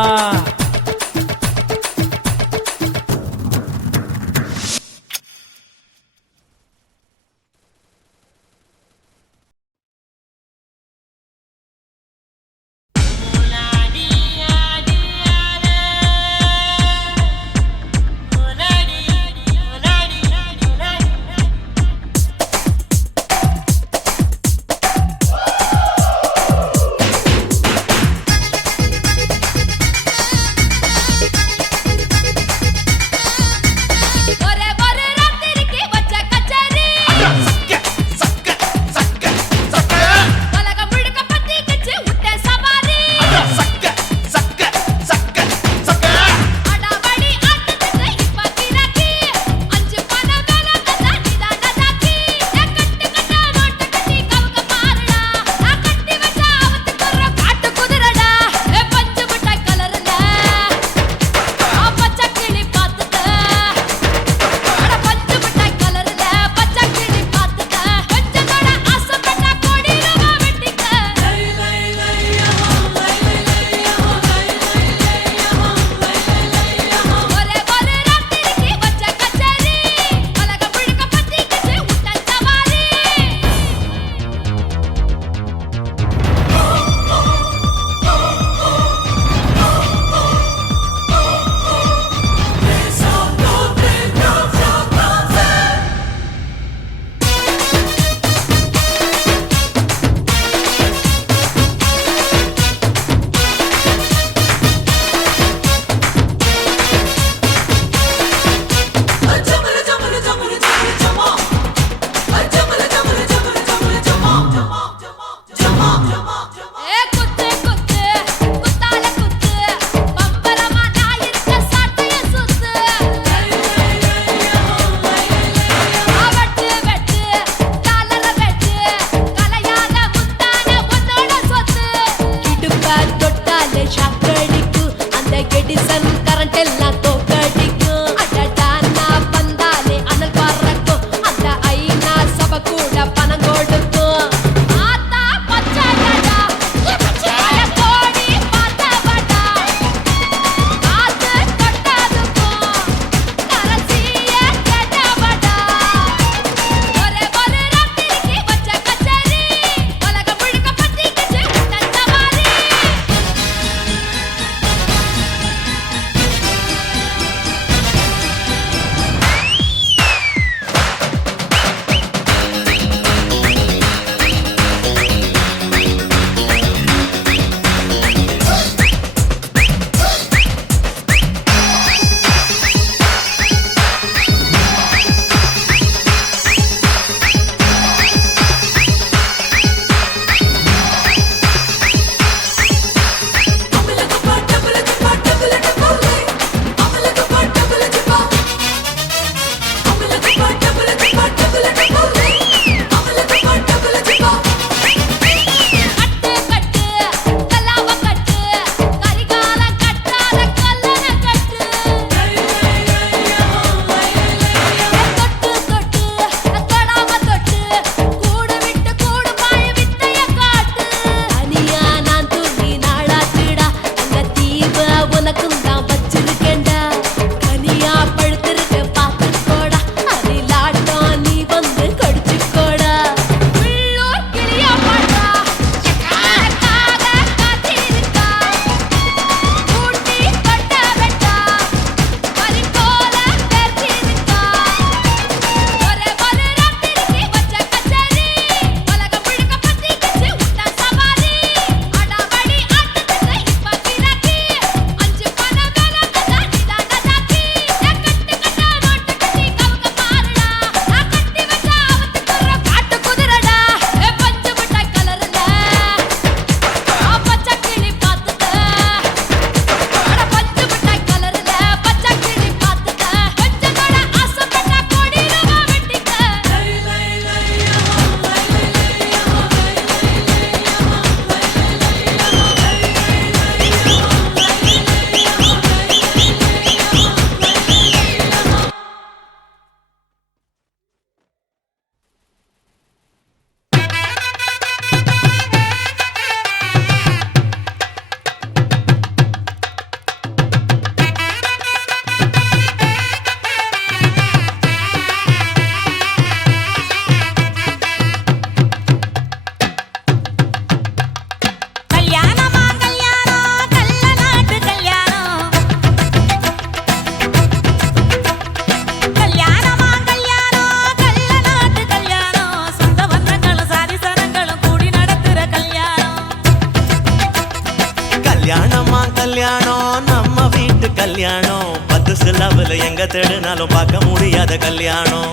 லவ்ல எங்க தேடினாலும் பார்க்க முடியாத கல்யாணம்.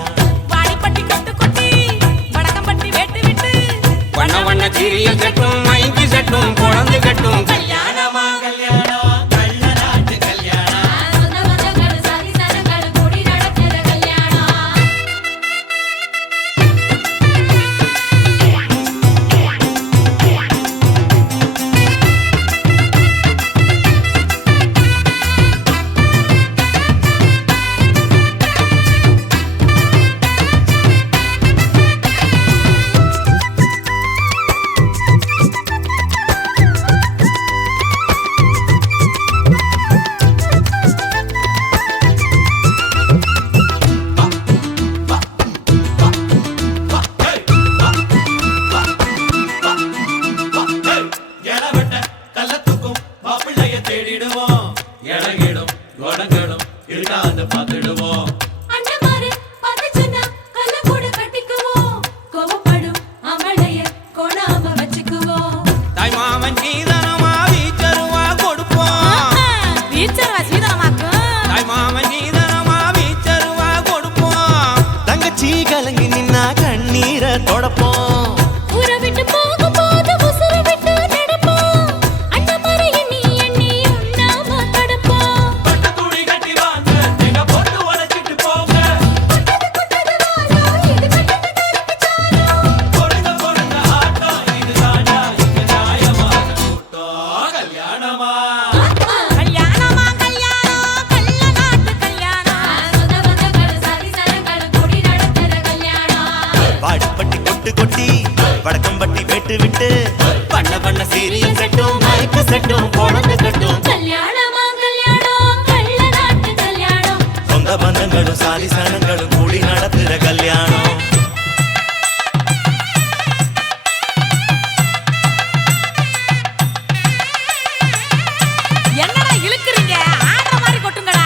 வாடிப்பட்டி கட்டு கொட்டி வடக்கம்பட்டி வேட்டு விட்டு வண்ண வண்ண சீரியல் செட்டும் மைக்கி செட்டும் குழந்தை கட்டும் கல்யாணமா கல்யாணம் கள்ள நாட்டு கல்யாணம் சொந்த பந்தங்கள் சாதி சனங்கள் கூடி நடக்கிற கல்யாணம். எலவட்ட கள்ளத்துக்கும் மாப்பிள்ளைய தேடிடுவோம். இளகிடும் கோடங்களும் இருக்கான்னு பார்த்துடுவோம். அண்ணமாரு பார்த்துச்சுன்னா கல்ல கூட கட்டிக்குவோம். கோவப்படும் அமளைய கோணாம வச்சுக்குவோம். தாய் மாமன் சீதனமா வீச்சருவா கொடுப்போம். வீச்சரவா சீதனமாக்கும் தாய் மாமன் சீதனமா வீச்சருவா கொடுப்போம். தங்கச்சி கலங்கி நின்னா கண்ணீரை தொடப்போம். ஊரை விட்டு போகும்போது உசுரை விட்டு நடப்போம். அண்ணமாரு எண்ணி எண்ணி உண்ணாம தடுப்போம். பட்டு துணி கட்டி வாங்க எங்க போட்டு உடைச்சிட்டு போங்க. கொடுங்க கொடுங்க ஆட்டம் இது தாண்டா இங்க நியாயமான கூட்டம். கல்யாணமா கல்யாணமா கல்யாணம் கள்ள நாட்டு கல்யாணம். சொந்த பந்தங்கள் சாதி சனங்கள் கூடி நடக்கிற கல்யாணம். வாடிப்பட்டி கொட்டு கொட்டி வடக்கம்பட்டி வேட்டு விட்டு பண்ண பண்ண சீரியல் செட்டும் மைக்கு செட்டும் குழந்தை கட்டும் கல்யாணமா கல்யாணம் கள்ள நாட்டு கல்யாணம். சொந்த பந்தங்களும் சாதி சனங்களும் கூடி நடத்துற கல்யாணம். என்னடா இழுக்குறீங்க ஆடுற மாதிரி கொட்டுங்கடா.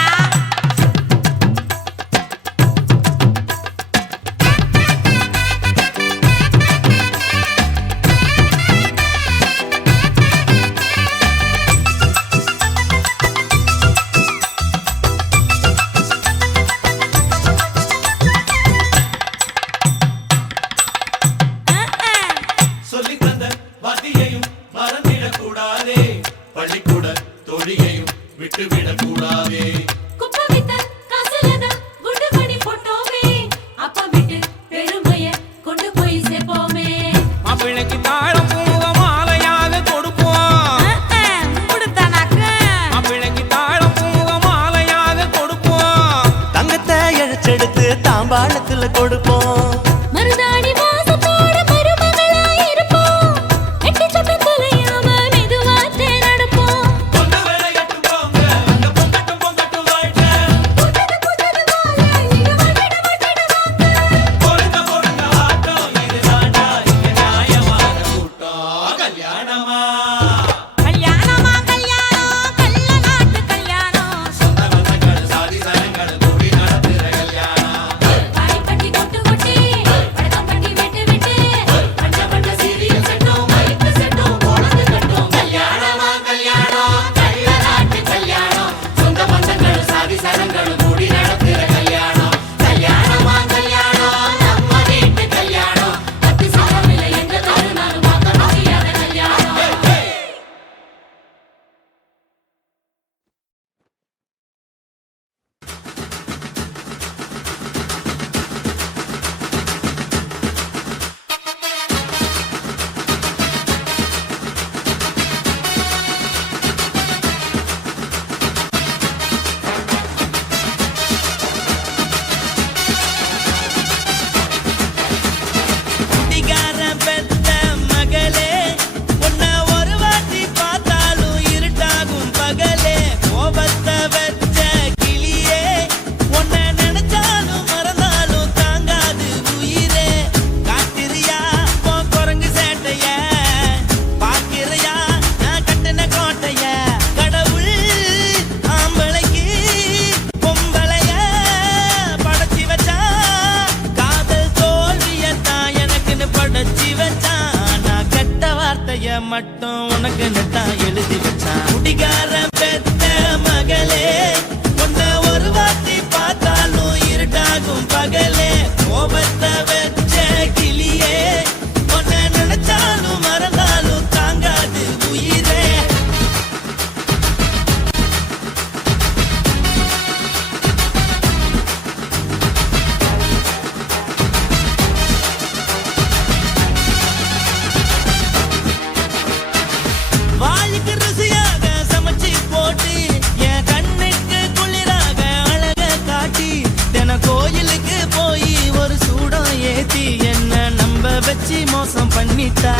பண்ணிட்டா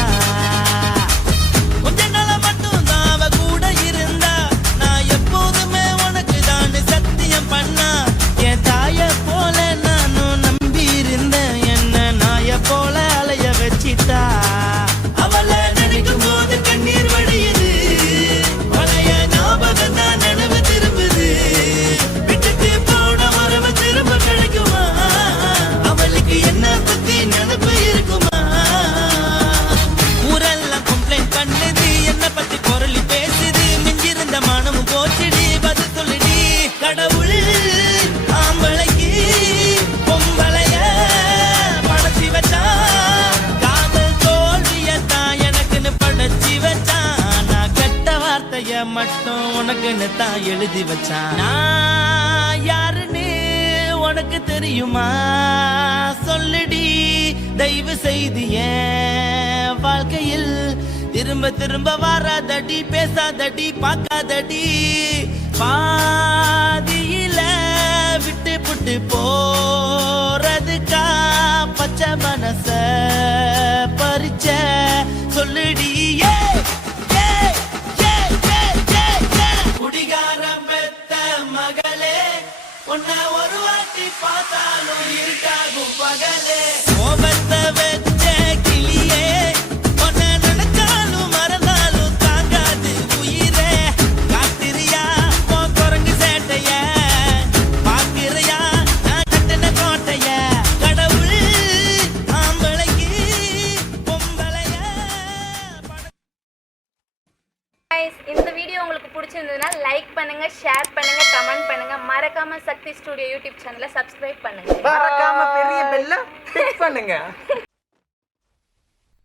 கொஞ்ச நாள மட்டும் தான் அவ கூட இருந்தா நான் எப்போதுமே உனக்கு தான் சத்தியம் பண்ணா என் தாய போல நானும் நம்பி இருந்தேன் என்ன நாய போல அலைய வச்சிட்டா அவளை நினைக்கும் போது கண்ணீர் வடியுது பழைய ஞாபகம் தான் நினைவு திரும்புது விட்டுட்டு போன உறவு திரும்ப கிடைக்குமா அவளுக்கு என்ன பத்தி நினைப்பு இருக்குமா ஊரெல்லாம் கம்ப்ளைண்ட் பண்ணுது என்ன பத்தி குரலி பேசுது மிஞ்சிருந்த மானமும் போச்சுடி பதில் சொல்லுடி கடவுள் ஆம்பளைக்கு பொம்பளைய படைச்சி வச்சான் காதல் தோல்வியத்தான் எனக்குன்னு படைச்சி வச்சான் நான் கெட்ட வார்த்தைய மட்டும் உனக்குன்னு தான் எழுதி வச்சான் நான் யாருன்னு உனக்கு தெரியுமா சொல்லுடி தயவு செய்து என் வாழ்க்கையில் திரும்ப திரும்ப வராதடி பேசாதடி பார்க்காதடி பாதியில விட்டு புட்டு போறதுக்கா பச்சை மனச பறிச்ச சொல்லுடி குடிகாரம் பெத்த மகளே உன்னை ஒரு வாட்டி பார்த்தாலும் இருக்காகும் பகலே கோபத்தை வச்ச கிளியே உன்னை நினைச்சாலும் மறந்தாலும் தாங்காது உயிரே காத்திரியா உன் குரங்கு சேட்டைய பாக்கிறையா நான் கட்டின கோட்டைய கடவுள் ஆம்பளைக்கு பொம்பளைய Guys, இந்த வீடியோ உங்களுக்கு பிடிச்சிருந்ததுன்னா லைக் பண்ணுங்க, ஷேர் பண்ணுங்க, கமெண்ட் பண்ணுங்க. மறக்காம சக்தி ஸ்டுடியோ யூடியூப் சேனலை சப்ஸ்கிரைப் பண்ணுங்க. மறக்காம பெரிய பெல்ல கிளிக் பண்ணுங்க.